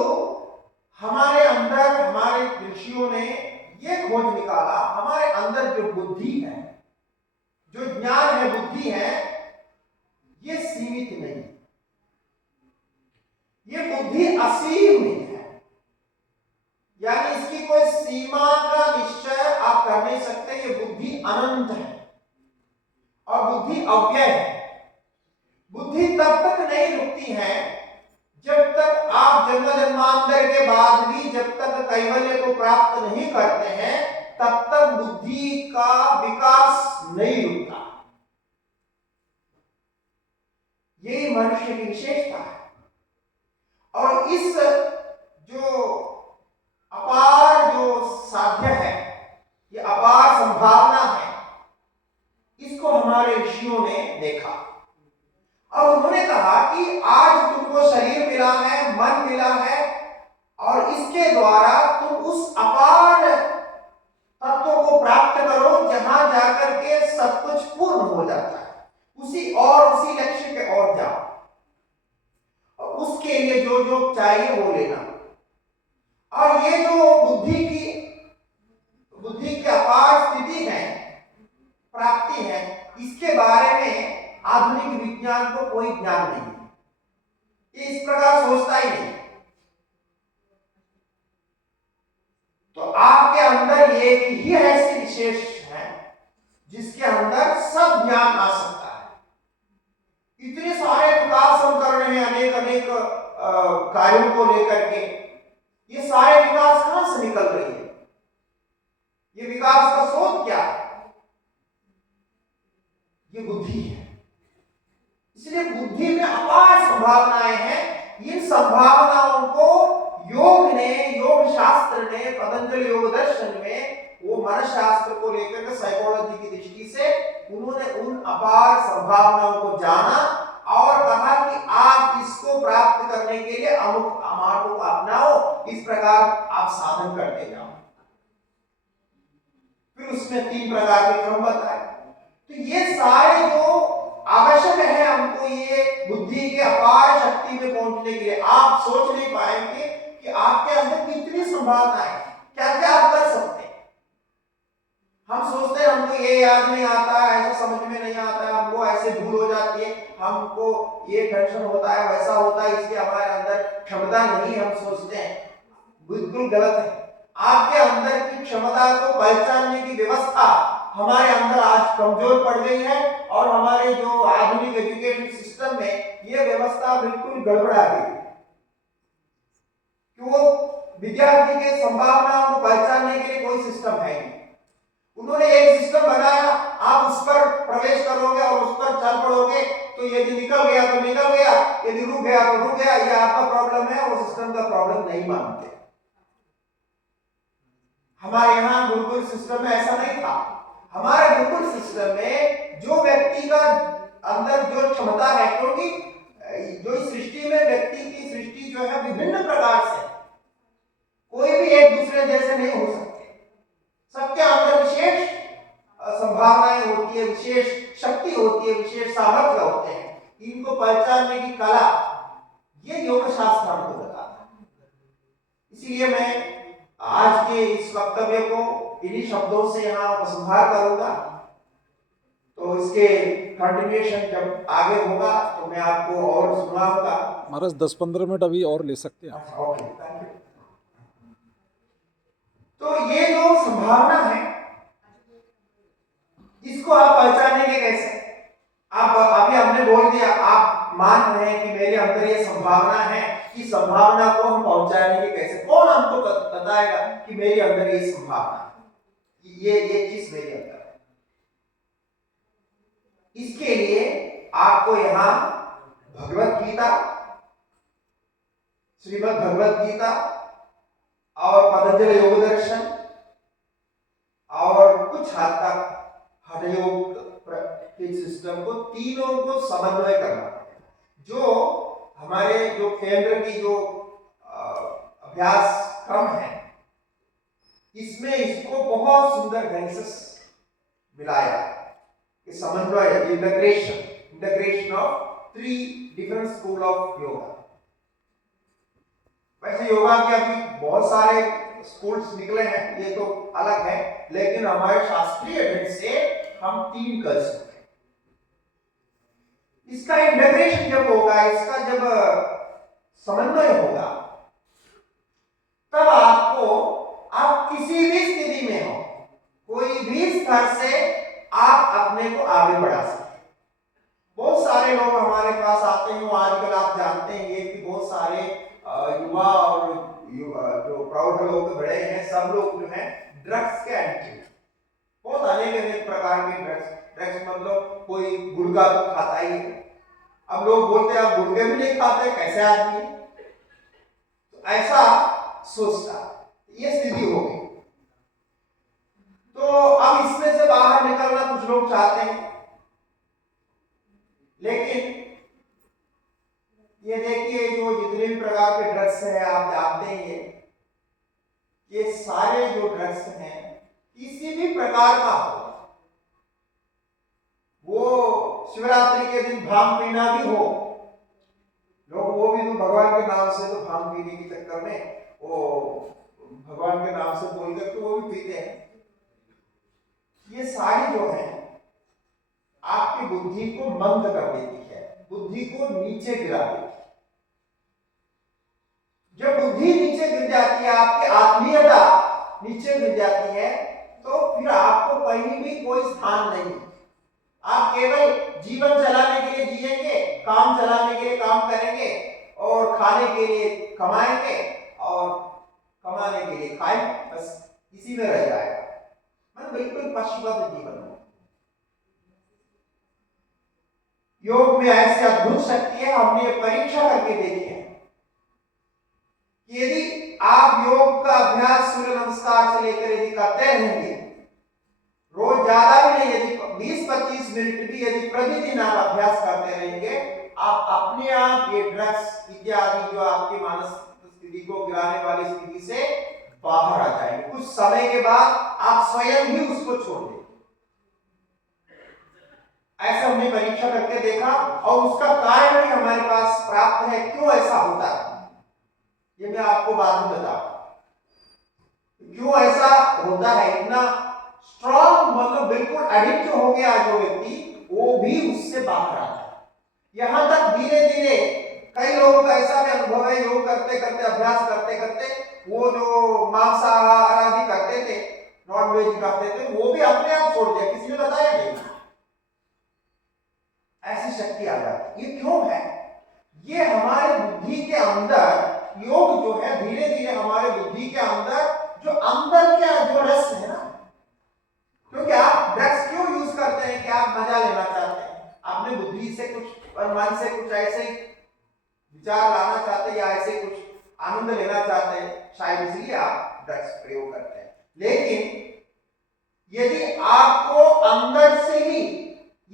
हमारे अंदर, हमारे ऋषियों ने ये खोज निकाला, हमारे अंदर जो बुद्धि है, जो ज्ञान है, बुद्धि है, ये सीमित नहीं, ये बुद्धि असीम नहीं है। यानी इसकी कोई सीमा का निश्चय आप कर नहीं सकते। ये बुद्धि अनंत है और बुद्धि अव्यय है। बुद्धि तब तक नहीं रुकती है जब तक आप जन्म जन्मांतर के बाद भी, जब तक कैवल्य को प्राप्त नहीं करते हैं, तब तक बुद्धि का विकास नहीं रुकता। यही मनुष्य की विशेषता है। और इस जो अपार जो साध्य है, ये अपार संभावना है, इसको हमारे ऋषियों ने देखा और उन्होंने कहा कि आज तुमको शरीर मिला है, मन मिला है, और इसके द्वारा तुम उस अपार तत्व को प्राप्त करो जहां जाकर के सब कुछ पूर्ण हो जाता है। उसी लक्ष्य पे और जाओ, और उसके लिए जो जो चाहिए वो लेना। और ये जो बुद्धि की अपार स्थिति है, प्राप्ति है, इसके बारे में आधुनिक विज्ञान को कोई ज्ञान नहीं है, ये इस प्रकार सोचता ही नहीं। तो आपके अंदर एक ही ऐसी विशेष है जिसके अंदर सब ज्ञान आ सकता है। इतने सारे विकास हम कर रहे हैं, अनेक कार्यों को लेकर के, ये सारे विकास कहां से निकल रही है? इसलिए बुद्धि में अपार संभावनाएं हैं। इन संभावनाओं को योग ने, योग शास्त्र ने, पतंजलि योग दर्शन में वो मनशास्त्र को लेकर के साइकोलॉजी की दृष्टि से उन्होंने उन अपार संभावनाओं को जाना और कहा कि आप इसको प्राप्त करने के लिए अमुक मार्गों को अपनाओ, इस प्रकार आप साधन करते जाओ। फिर उसमें 3 प्रकार के क्रम बताए। तो ये सारे जो आवश्यक है हमको ये बुद्धि के अपार शक्ति में पहुंचने के लिए, आप सोच नहीं पाएंगे कि आपके अंदर कितनी संभावनाएं है, क्या क्या आप कर सकते हैं। हम सोचते हैं हमको ये याद नहीं आता, ऐसा समझ में नहीं आता, हमको ऐसे भूल हो जाती है, हमको ये टेंशन होता है, वैसा होता है, इसलिए हमारे अंदर क्षमता नहीं, हम सोचते हैं। बिल्कुल गलत है। आपके अंदर की क्षमता को पहचानने की व्यवस्था हमारे अंदर आज कमजोर पड़ गई है और हमारे जो आधुनिक एजुकेशन सिस्टम में ये व्यवस्था बिल्कुल गड़बड़ा गई है कि वो विद्यार्थी के संभावनाओं को पहचानने के लिए कोई सिस्टम है नहीं। उन्होंने एक सिस्टम बनाया, आप उस पर प्रवेश करोगे और उस पर चल पड़ोगे, तो यदि निकल गया तो निकल गया, यदि रुक गया तो रुक गया। ये आपका प्रॉब्लम है, वो सिस्टम का प्रॉब्लम नहीं मानते। हमारे यहाँ गुरुकुल सिस्टम में ऐसा नहीं था। हमारे गुरुकुल सिस्टम में जो व्यक्ति का अंदर जो क्षमता है, क्योंकि जो सृष्टि में व्यक्ति की सृष्टि जो है विभिन्न प्रकार से, कोई भी एक दूसरे जैसे नहीं हो सकते। सबके अंदर विशेष संभावनाएं होती है, विशेष शक्ति होती है, विशेष सामर्थ्य होते हैं। इनको पहचानने की कला ये योग शास्त्र हमको बताता है। इसीलिए मैं आज के इस वक्तव्य को इन्हीं शब्दों से यहाँ उपसंहार करूंगा। तो इसके कंटिन्यूएशन जब आगे होगा तो मैं आपको और सुनाऊंगा। महाराज 10-15 मिनट अभी और ले सकते हैं। Okay, thank you. तो ये जो संभावना है इसको आप पहचानेंगे कैसे? आप अभी हमने बोल दिया, आप मान रहे हैं कि मेरे अंदर ये संभावना है, कि संभावना को हम पहुंचाएंगे कैसे? कौन हमको बताएगा कि मेरे अंदर ये संभावना है, ये चीज मेरे अंदर है? इसके लिए आपको यहां भगवत गीता, श्रीमद् भगवत गीता और पतंजलि योग दर्शन और कुछ हद तक हठ योग के सिस्टम को, तीनों को समन्वय करना। जो हमारे जो केंद्र की जो अभ्यास क्रम है, इसमें इसको बहुत सुंदर ढंग से मिलाया कि समन्वय, integration of 3 different school of yoga. वैसे योगा के अभी बहुत सारे स्कूल्स निकले हैं, ये तो अलग है, लेकिन हमारे शास्त्रीय ढंग से हम 3 कर सकते हैं। इसका इंटीग्रेशन जब होगा, इसका जब समन्वय होगा, तब आप किसी भी स्थिति में हो, कोई भी स्तर से आप अपने को आगे बढ़ा सकते हैं। बहुत सारे लोग हमारे पास आते हैं, आजकल आप जानते हैं कि बहुत सारे युवा और जो प्रौढ़ लोग बड़े हैं, सब लोग जो है ड्रग्स के एंटी, बहुत अनेक प्रकार के ड्रग्स मतलब कोई गुटखा तो खाता ही है। अब लोग बोलते हैं आप गुटखे भी नहीं खाते, कैसे आदमी? तो ऐसा सोचता, ये स्थिति हो गई। तो अब इसमें से बाहर निकलना कुछ लोग चाहते हैं, लेकिन ये देखिए जो जितने भी प्रकार के ड्रग्स हैं, आप जानते हैं ये सारे जो ड्रग्स हैं किसी भी प्रकार का हो, वो शिवरात्रि के दिन भांग पीना भी हो, लोग वो भी तो भगवान के नाम से, तो भांग पीने के चक्कर में वो भगवान के नाम से बोलकर तो वो भी पीते हैं। ये सारी जो है आपकी बुद्धि को मंद कर देती है, बुद्धि को नीचे गिरा देती है। जब बुद्धि नीचे गिर जाती है, आपकी आत्मीयता नीचे गिर जाती है, तो फिर आपको कहीं भी कोई स्थान नहीं। आप केवल जीवन चलाने के लिए जिएंगे, काम चलाने के लिए काम करेंगे और खाने के लिए कमाएंगे और कमाने के लिए खाएंगे, बस इसी में रह जाएगा। मतलब बिल्कुल पशुवत जीवन हो। योग में ऐसी अद्भुत शक्ति है, हमने ये परीक्षा करके देखी है कि यदि आप योग का अभ्यास सूर्य नमस्कार से लेकर यदि करते रहेंगे, रोज ज्यादा भी नहीं, यदि 20-25 मिनट भी यदि प्रतिदिन आप अभ्यास करते रहेंगे, आप अपने आप ये ड्रग्स इत्यादि जो आपकी मानसिक स्थिति को गिराने वाली स्थिति से बाहर आ जाएंगे। कुछ समय के बाद आप स्वयं ही उसको छोड़ देंगे। ऐसा हमने परीक्षा करके देखा और उसका कारण भी हमारे पास प्राप्त है। क्यों ऐसा होता है ये मैं आपको बाद में बताऊंगा। क्यों ऐसा होता है, इतना स्ट्रॉन्ग, मतलब बिल्कुल एडिक्ट हो गया जो व्यक्ति, वो भी उससे बाहर आता है। यहां तक धीरे धीरे कई लोगों का ऐसा भी अनुभव है, योग करते करते, अभ्यास करते करते, वो जो मांसाहार आदि करते थे, नॉन वेज खाते थे, वो भी अपने आप छोड़ दिया, किसी ने बताया नहीं। ऐसी शक्ति आ जाती है। ये क्यों है? ये हमारे बुद्धि के अंदर, योग जो है धीरे धीरे हमारे बुद्धि के अंदर जो अंदर क्या जो रस है ना, क्योंकि आप ड्रग्स क्यों यूज करते हैं कि आप मजा लेना चाहते हैं, अपने बुद्धि से कुछ और मन से कुछ ऐसे विचार लाना चाहते हैं या ऐसे कुछ आनंद लेना चाहते हैं, शायद इसलिए आप ड्रग्स प्रयोग करते हैं। लेकिन यदि आपको अंदर से ही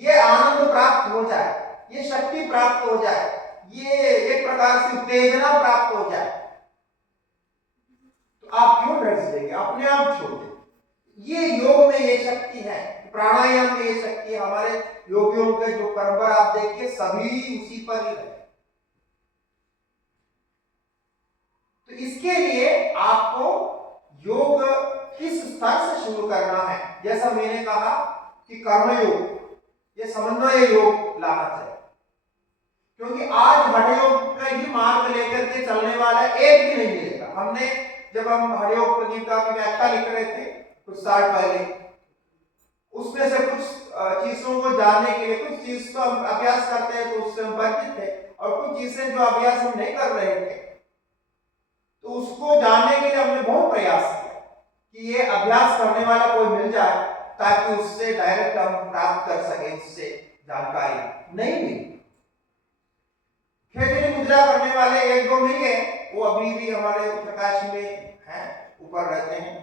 ये आनंद प्राप्त हो जाए, ये शक्ति प्राप्त हो जाए, ये एक प्रकार से उत्तेजना प्राप्त हो जाए, तो आप क्यों ड्रग्स लेंगे? अपने आप छोड़ दें। ये योग में ये शक्ति है, प्राणायाम में ये शक्ति है। हमारे योगियों के जो परंपरा आप देखिए, सभी उसी पर ही है। तो इसके लिए आपको योग किस स्तर से शुरू करना है, जैसा मैंने कहा कि कर्मयोग, ये समन्वय योग लाना चाहिए। क्योंकि आज हठयोग का ही मार्ग लेकर के चलने वाला एक भी नहीं मिलेगा। हमने जब हम हठयोग प्रतियोगिता की व्याख्या लिख रहे थे कुछ साल पहले, उसमें से कुछ चीजों को जानने के लिए, कुछ चीज को हम अभ्यास करते हैं तो उससे हम परिचित थे, और कुछ चीजें जो अभ्यास हम नहीं कर रहे थे, तो उसको जानने के लिए हमने बहुत प्रयास किया कि ये अभ्यास करने वाला कोई मिल जाए ताकि उससे डायरेक्ट हम प्राप्त कर सके उससे जानकारी। नहीं मिली। खेजड़ी मुद्रा करने वाले एक दो मिले, वो अभी भी हमारे प्रकाश में हैं, ऊपर रहते हैं।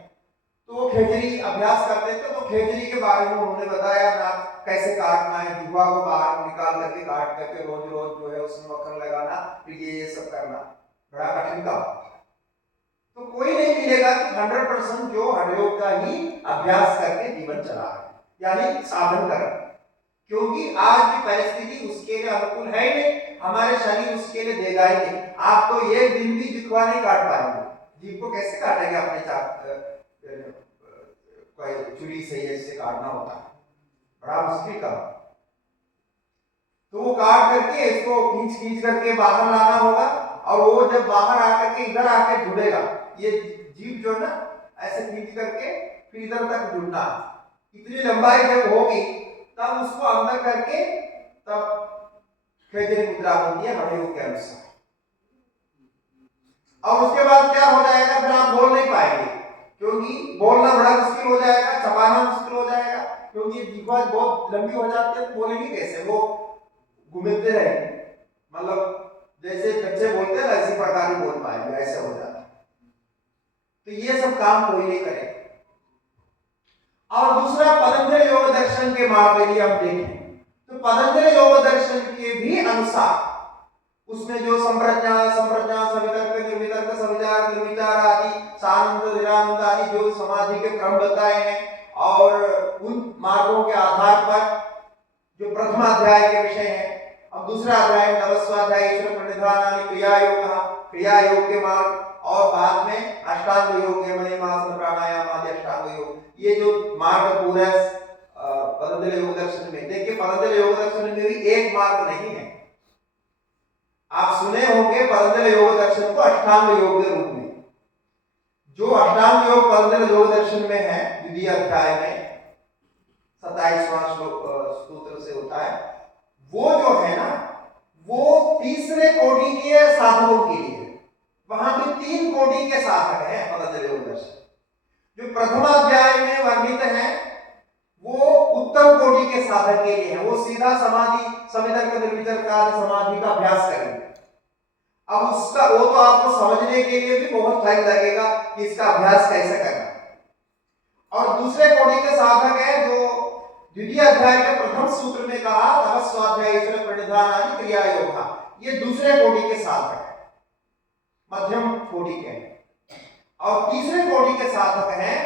तो वो खेजड़ी अभ्यास करते थे, तो खेजड़ी के बारे में उन्होंने बताया ना, कैसे काटना है, जिह्वा को बाहर निकाल करके काट करके रोज रोज जो है उसमें मक्खन लगाना, फिर ये सब करना, बड़ा कठिन काम। तो कोई नहीं मिलेगा कि 100% जो हठयोग का ही अभ्यास करके जीवन चला है, यानी साधन कर, क्योंकि आज की परिस्थिति उसके लिए अनुकूल है नहीं, हमारे शरीर उसके लिए देगा ही नहीं। आप तो एक दिन भी जिह्वा नहीं काट पाएंगे, जीभ को कैसे काटेंगे अपने कोई चुरी से ऐसे काटना होता है, बड़ा मुश्किल काम। तो वो काट करके इसको खींच खींच करके बाहर लाना होगा, और वो जब बाहर आकर के इधर आके जुड़ेगा, ये जीभ जो ना ऐसे खींच करके फिर इधर तक जुड़ना, इतनी लंबाई जब होगी तब उसको अंदर करके तब खेजड़ी मुद्रा बनती है हठयोग के अनुसार। और उसके बाद क्या हो जाएगा, फिर आप बोल नहीं पाएंगे, क्योंकि बोलना बड़ा मुश्किल हो जाएगा, चबाना मुश्किल हो जाएगा, क्योंकि जिह्वा बहुत लंबी हो जाती है, तो बोलेंगे कैसे, वो घूमते रहेंगे, मतलब जैसे बच्चे बोलते हैं ऐसी प्रकार ही बोल पाएंगे, ऐसे हो जाता है। तो ये सब काम कोई नहीं करेगा। और दूसरा, पतंजलि योग दर्शन के मार्ग यदि हम देखें तो पतंजलि योग दर्शन के भी अनुसार उसमें जो संप्रज्ञा सवितर्क निर्वितर्क सविचार निर्विचार आदि सानंद निरानंद आदि जो समाधि के क्रम बताए हैं, और उन मार्गों के आधार पर जो प्रथम अध्याय के विषय है, अब दूसरा अध्याय नवस्वाध्याय ईश्वर प्रणिधान क्रिया योग के मार्ग, और बाद में अष्टांग योग, यमनियमासन प्राणायाम आदि अष्टांग योग, ये जो मार्ग पूरा पतंजलि योग दर्शन में। देखिए पतंजलि योग दर्शन में भी एक मार्ग नहीं है, आप सुने होंगे पतंजलि योग दर्शन को अष्टांग योग के रूप में। जो अष्टांग योग पतंजलि योग दर्शन में है, द्वितीय अध्याय में 27वां सूत्र से होता है, वो जो है ना, वो तीसरे कोटि के साधकों के लिए, वहां भी 3 कोटि के साधक हैं पतंजलि योग दर्शन। जो प्रथम अध्याय में वर्णित है वो उत्तम कोटि के साधक के लिए है, वो सीधा समाधि सवितर्क निर्विचार काल समाधि का अभ्यास करेंगे। अब उसका वो तो आपको समझने के लिए भी बहुत टाइम लगेगा कि इसका अभ्यास कैसे करना है। और दूसरे कोटि के साधक है जो द्वितीय अध्याय के प्रथम सूत्र में कहा तपस्वाध्याय ईश्वर प्रणिधान क्रिया योगा, ये दूसरे कोटि के साधक है, मध्यम कोटि के हैं। और तीसरे कोटि के साधक हैं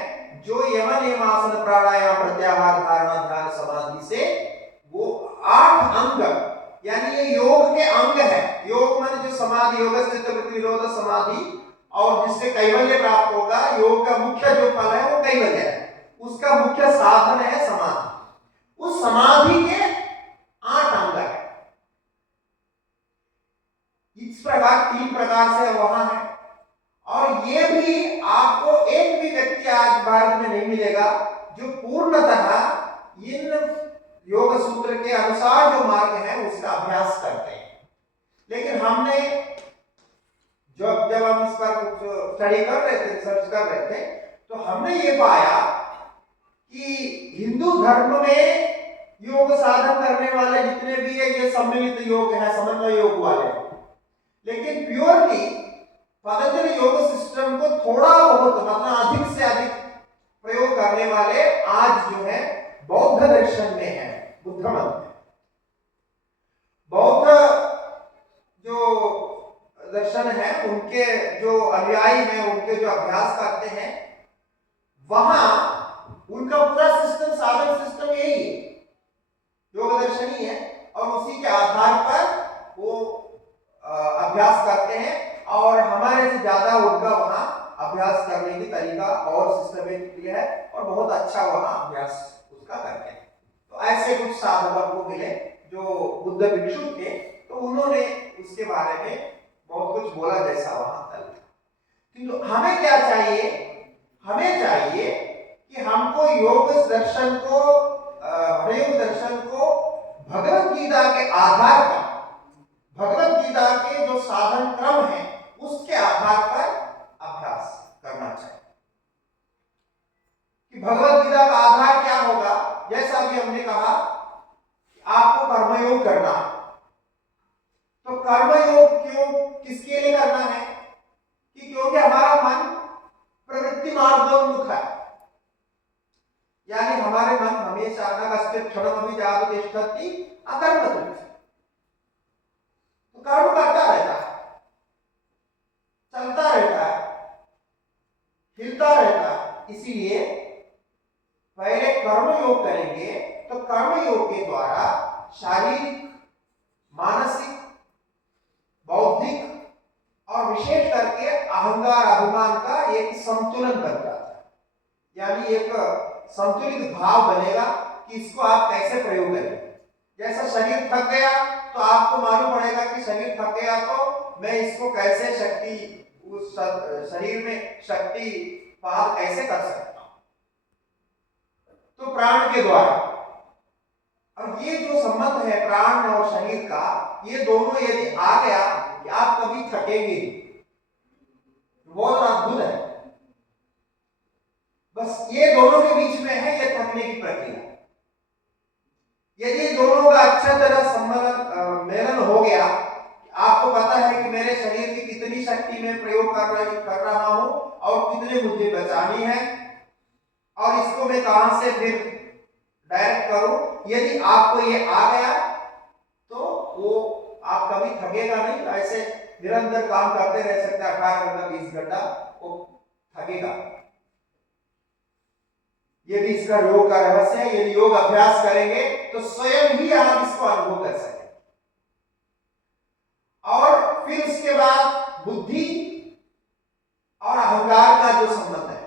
जो यम नियमासन प्राणायाम प्रत्याहार धारणा ध्यान समाधि से वो 8 अंग, यानी ये योग के अंग है। योग माने जो समाधि, योग चित्तवृत्ति निरोध समाधि, और जिससे कैवल्य प्राप्त होगा। योग का मुख्य जो फल है वो कैवल्य है, उसका मुख्य साधन है समाधि। उस समाधि के 8 अंग है। इस प्रकार 3 प्रकार से वहां है। और ये भी आपको एक भी व्यक्ति आज भारत में नहीं मिलेगा जो पूर्णतः इन योग सूत्र के अनुसार जो मार्ग है उसका अभ्यास करते हैं। लेकिन हमने जब हम इस पर कुछ स्टडी कर रहे थे, रिसर्च कर रहे थे, तो हमने ये पाया कि हिंदू धर्म में योग साधन करने वाले जितने भी है ये सम्मिलित योग है, समन्वय योग वाले। लेकिन प्योरली पतंजलि योग सिस्टम को थोड़ा बहुत मतलब अधिक से अधिक प्रयोग करने वाले आज जो है बौद्ध दर्शन में है, बुद्ध मत में। बौद्ध जो दर्शन है उनके जो अनुयायी हैं, उनके जो अभ्यास करते हैं, वहां उनका पूरा सिस्टम, साधन सिस्टम यही है, योग दर्शन ही है। और उसी के आधार पर वो अभ्यास करते हैं। और हमारे से ज्यादा उनका वहां अभ्यास करने की तरीका और सिस्टमेटिक है और बहुत अच्छा वहां अभ्यास उसका करते हैं। तो ऐसे कुछ साधक को मिले जो बुद्ध भिक्षु थे, तो उन्होंने उसके बारे में बहुत कुछ बोला जैसा वहां कल। किंतु हमें क्या चाहिए? हमें चाहिए कि हमको योग दर्शन को, हठयोग दर्शन को भगवत गीता के आधार पर, भगवत गीता के जो साधन क्रम है उसके आधार पर अभ्यास करना चाहिए। कि भगवत गीता का आधार क्या होगा? जैसा भी हमने कहा आपको कर्मयोग करना है, तो कर्मयोग क्यों, किसके लिए करना है? कि क्योंकि हमारा मन प्रवृत्ति मार्गोन्मुख है, यानी हमारे मन हमेशा न कश्चित् क्षणमपि जातु तिष्ठति अकर्मकृत्, तो कर्म करता रहता है, चलता रहता है, हिलता रहता है। इसीलिए पहले कर्म योग करेंगे, तो कर्म योग के द्वारा शारीरिक, मानसिक, बौद्धिक और विशेष करके अहंकार अभिमान का एक संतुलन बन जाता है, यानी एक संतुलित भाव बनेगा कि इसको आप कैसे प्रयोग करेंगे। जैसा शरीर थक गया तो आपको मालूम पड़ेगा कि शरीर थक गया तो मैं इसको कैसे शक्ति, उस शरीर में शक्ति पाल कैसे कर सकता हूं, तो प्राण के द्वारा। और ये जो संबंध है प्राण और शरीर का, ये दोनों यदि आ गया कि आप कभी थकेंगे, बहुत अद्भुत है। बस ये दोनों के बीच में है ये थकने की प्रक्रिया। यदि दोनों का अच्छा तरह सम्मेलन मेलन हो गया, आपको पता है कि मेरे शरीर की कितनी शक्ति में प्रयोग कर रहा हूं और कितने मुझे बचानी है, और इसको मैं कहां से फिर डायरेक्ट करूं। यदि आपको ये आ गया तो वो आप कभी थकेगा नहीं, ऐसे निरंतर काम करते रह सकते 18 घंटा 20 घंटा, वो थकेगा। ये भी इसका योग का रहस्य है। यदि योग अभ्यास करेंगे तो स्वयं ही आप इसको अनुभव कर सकेंगे। और फिर उसके बाद बुद्धि और अहंकार का जो संबंध है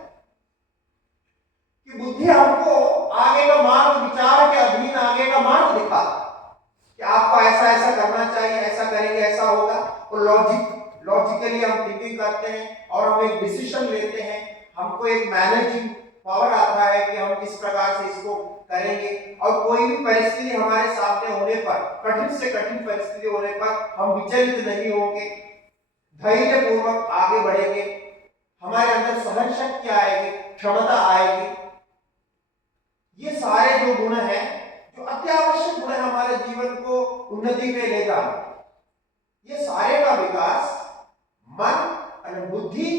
कि बुद्धि हमको आगे का मार्ग, विचार के अधीन आगे का मार्ग दिखाता कि आपको ऐसा ऐसा करना चाहिए, ऐसा करेंगे ऐसा होगा। और लॉजिकली हम थिंकिंग करते हैं और हम एक डिसीजन लेते हैं। हमको एक मैनेजिंग पावर आता है कि हम किस प्रकार से इसको करेंगे। और कोई भी परिस्थिति हमारे सामने होने पर, कठिन से कठिन परिस्थिति होने पर हम विचलित नहीं होंगे, धैर्य पूर्वक आगे बढ़ेंगे। हमारे अंदर सहन शक्ति आएगी, क्षमता आएगी। ये सारे जो गुण हैं जो अत्यावश्यक गुण है हमारे जीवन को उन्नति पे ले जाना। ये सारे का विकास मन, बुद्धि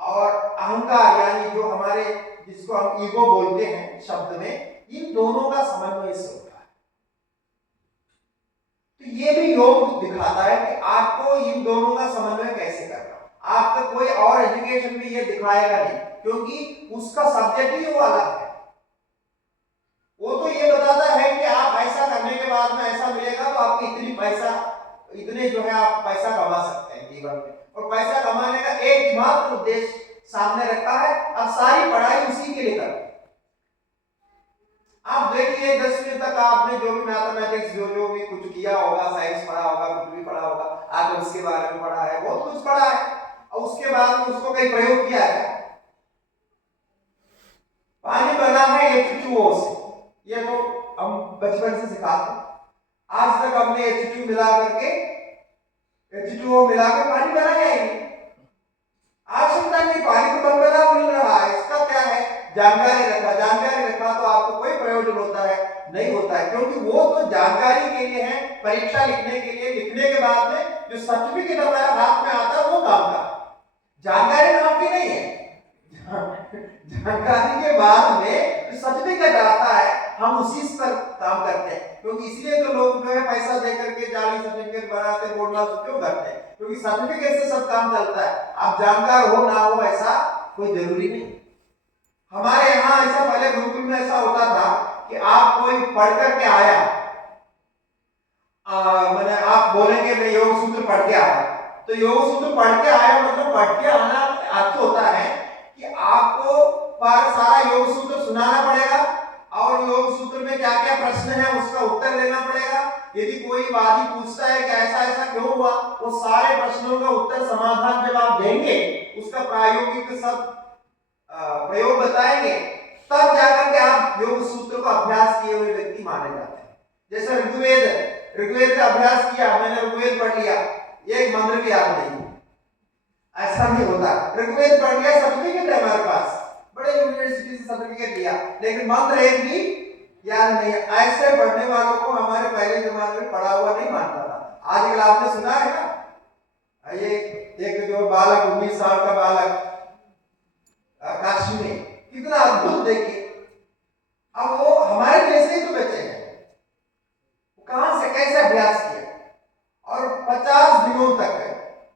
और अहंकार यानी जो हमारे जिसको हम ईगो बोलते हैं शब्द में, इन दोनों का समन्वय से होता है। तो ये भी योग दिखाता है कि आपको इन दोनों का समन्वय कैसे करना। आपका कोई और एजुकेशन में ये दिखाएगा नहीं, क्योंकि उसका सब्जेक्ट ही वो अलग है। वो तो ये बताता है कि आप ऐसा करने के बाद में ऐसा मिलेगा, तो आपको इतने जो है आप पैसा कमा सकते हैं जीवन में, और पैसा कमाने का एकमात्र उद्देश्य सामने रखा है। अब सारी पढ़ाई उसी के लिए करते हैं। आप देखिए 10वीं तक आपने जो भी मैथमेटिक्स जो भी कुछ किया होगा, साइंस पढ़ा होगा, कुछ भी पढ़ा होगा, एटम्स के बारे में पढ़ा है, बहुत कुछ पढ़ा है, और उसके बाद में उसको कहीं प्रयोग किया है। पानी बना है H2O से, ये तो हम बचपन से सिखाते हैं। आज तक हमने H2 मिला करके H2O मिला के पानी बनाया ही नहीं। आवश्यकता नहीं, पानी तो बना मिल रहा है, इसका क्या है, जानकारी रखा तो आपको कोई प्रयोजन होता है? नहीं होता है, क्योंकि वो तो जानकारी के लिए है, परीक्षा लिखने के लिए। लिखने के बाद में जो सर्टिफिकेट हमारे हाथ में आता है वो काम का, जानकारी नाम की नहीं है। जानकारी के बाद में जो सर्टिफिकेट आता है हम उसी पर काम करते हैं, क्योंकि इसलिए तो लोग जो है पैसा देकर के जाली सर्टिफिकेट बनाते हैं, बोर्ड मार्क्स क्यों करते हैं? क्योंकि सर्टिफिकेट से सब काम चलता है। आप जानकार हो ना हो ऐसा कोई जरूरी नहीं। हमारे यहाँ ऐसा पहले गुरुकुल में ऐसा होता था कि आप कोई पढ़ करके आया, मैंने आप बोलेंगे मैं योग सूत्र पढ़ के आया, तो योग सूत्र पढ़ के आया मतलब पढ़ के आना अर्थ होता है कि आपको पर सारा योग सूत्र सुनाना पड़ेगा, और योग सूत्र में क्या क्या प्रश्न है उसका उत्तर देना पड़ेगा। यदि कोई वादी पूछता है कि ऐसा ऐसा क्यों हुआ, वो सारे प्रश्नों का उत्तर समाधान जब आप देंगे, उसका प्रायोगिक सब प्रयोग बताएंगे, तब जाकर के आप योग सूत्र का अभ्यास किए हुए व्यक्ति माने जाते हैं। जैसे ऋग्वेद का अभ्यास किया, मैंने ऋग्वेद पढ़ लिया, एक मंत्र भी याद नहीं, ऐसा नहीं होता। ऋग्वेद पढ़ लिया, सर्टिफिकेट है हमारे पास, बड़े यूनिवर्सिटी से सर्टिफिकेट लिया, लेकिन मंत्र एक भी याद नहीं। ऐसे पढ़ने वालों को हमारे पहले जमाने में पढ़ा हुआ नहीं मानता था। आजकल आपने सुना है ना, ये एक जो बालक 19 साल का बालक काशी में, कितना अद्भुत देखिए। अब वो हमारे जैसे ही तो बच्चे हैं, कहां से कैसे अभ्यास किया, और 50 दिनों तक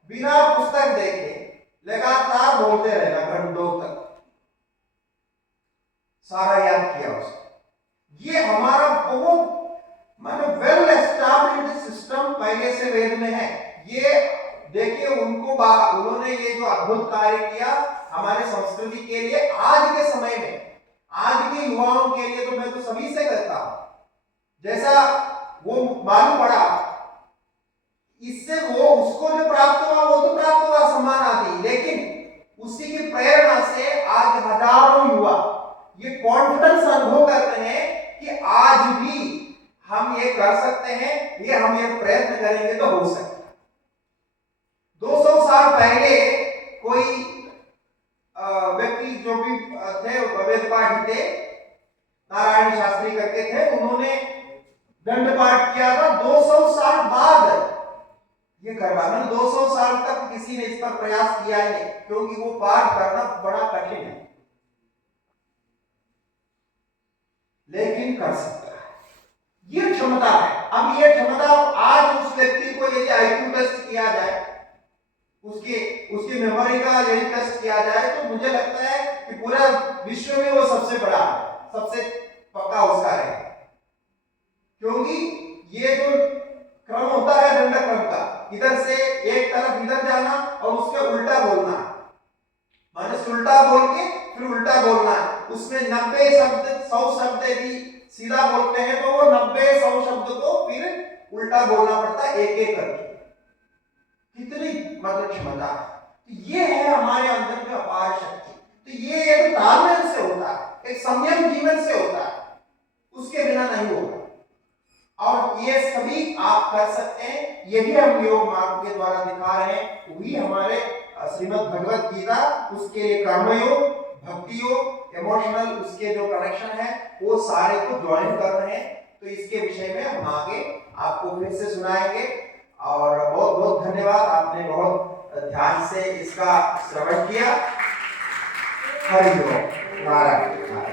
बिना पुस्तक देखे लगातार बोलते रहना, घंटों तक सारा याद किया उसने। ये हमारा बहुत मानो वेल एस्टैब्लिश्ड सिस्टम पहले से वेद में है। ये देखिए उन्होंने ये जो अद्भुत कार्य किया हमारे संस्कृति के लिए, आज के समय में, आज के युवाओं के लिए, तो मैं तो सभी से कहता हूं, जैसा वो मालूम पड़ा, इससे वो उसको जो प्राप्त हुआ वो तो प्राप्त हुआ सम्मान आदि, लेकिन उसी की प्रेरणा से आज हजारों युवा ये कॉन्फिडेंस अनुभव करते हैं कि आज भी हम ये कर सकते हैं, ये हम ये प्रयत्न करेंगे तो हो सकता है। 200 साल पहले कोई व्यक्ति जो भी थे, वेद पाठी थे, नारायण शास्त्री करके थे, उन्होंने दंड पाठ किया था। 200 साल बाद ये करवाना, 200 साल तक किसी ने इस पर प्रयास किया ही नहीं, क्योंकि वो पाठ करना बड़ा कठिन है, लेकिन कर सकता है, ये क्षमता है। अब ये क्षमता आज उस व्यक्ति को यदि आईक्यू टेस्ट किया जाए, उसकी मेमोरी का यदि टेस्ट किया जाए, तो मुझे लगता है कि पूरा विश्व में वो सबसे बड़ा है, सबसे पक्का उसका है। क्योंकि ये जो क्रम होता है दंड क्रम का, इधर से एक तरफ इधर जाना और उसके उल्टा बोलना, माने उल्टा बोल के फिर उल्टा बोलना है। उसमें 90 शब्द 100 शब्द यदि सीधा बोलते हैं तो वो 90-100 शब्द को फिर उल्टा बोलना पड़ता है एक एक करके। कितनी मतलब क्षमता है। तो ये है हमारे अंदर में अपार शक्ति। तो ये एक तालमेल से होता है, एक संयम जीवन से होता है, उसके बिना नहीं होगा। और ये सभी आप कर सकते हैं, यही हम योग मार्ग के द्वारा दिखा रहे हैं। वही हमारे श्रीमद् भगवत गीता, उसके लिए कर्मयोग, भक्ति योग, इमोशनल उसके जो कनेक्शन है वो सारे को ज्वाइन कर रहे हैं। तो इसके विषय में हम आगे आपको फिर से सुनाएंगे। और बहुत बहुत धन्यवाद, आपने बहुत ध्यान से इसका श्रवण किया। हरि ओम। नारायण।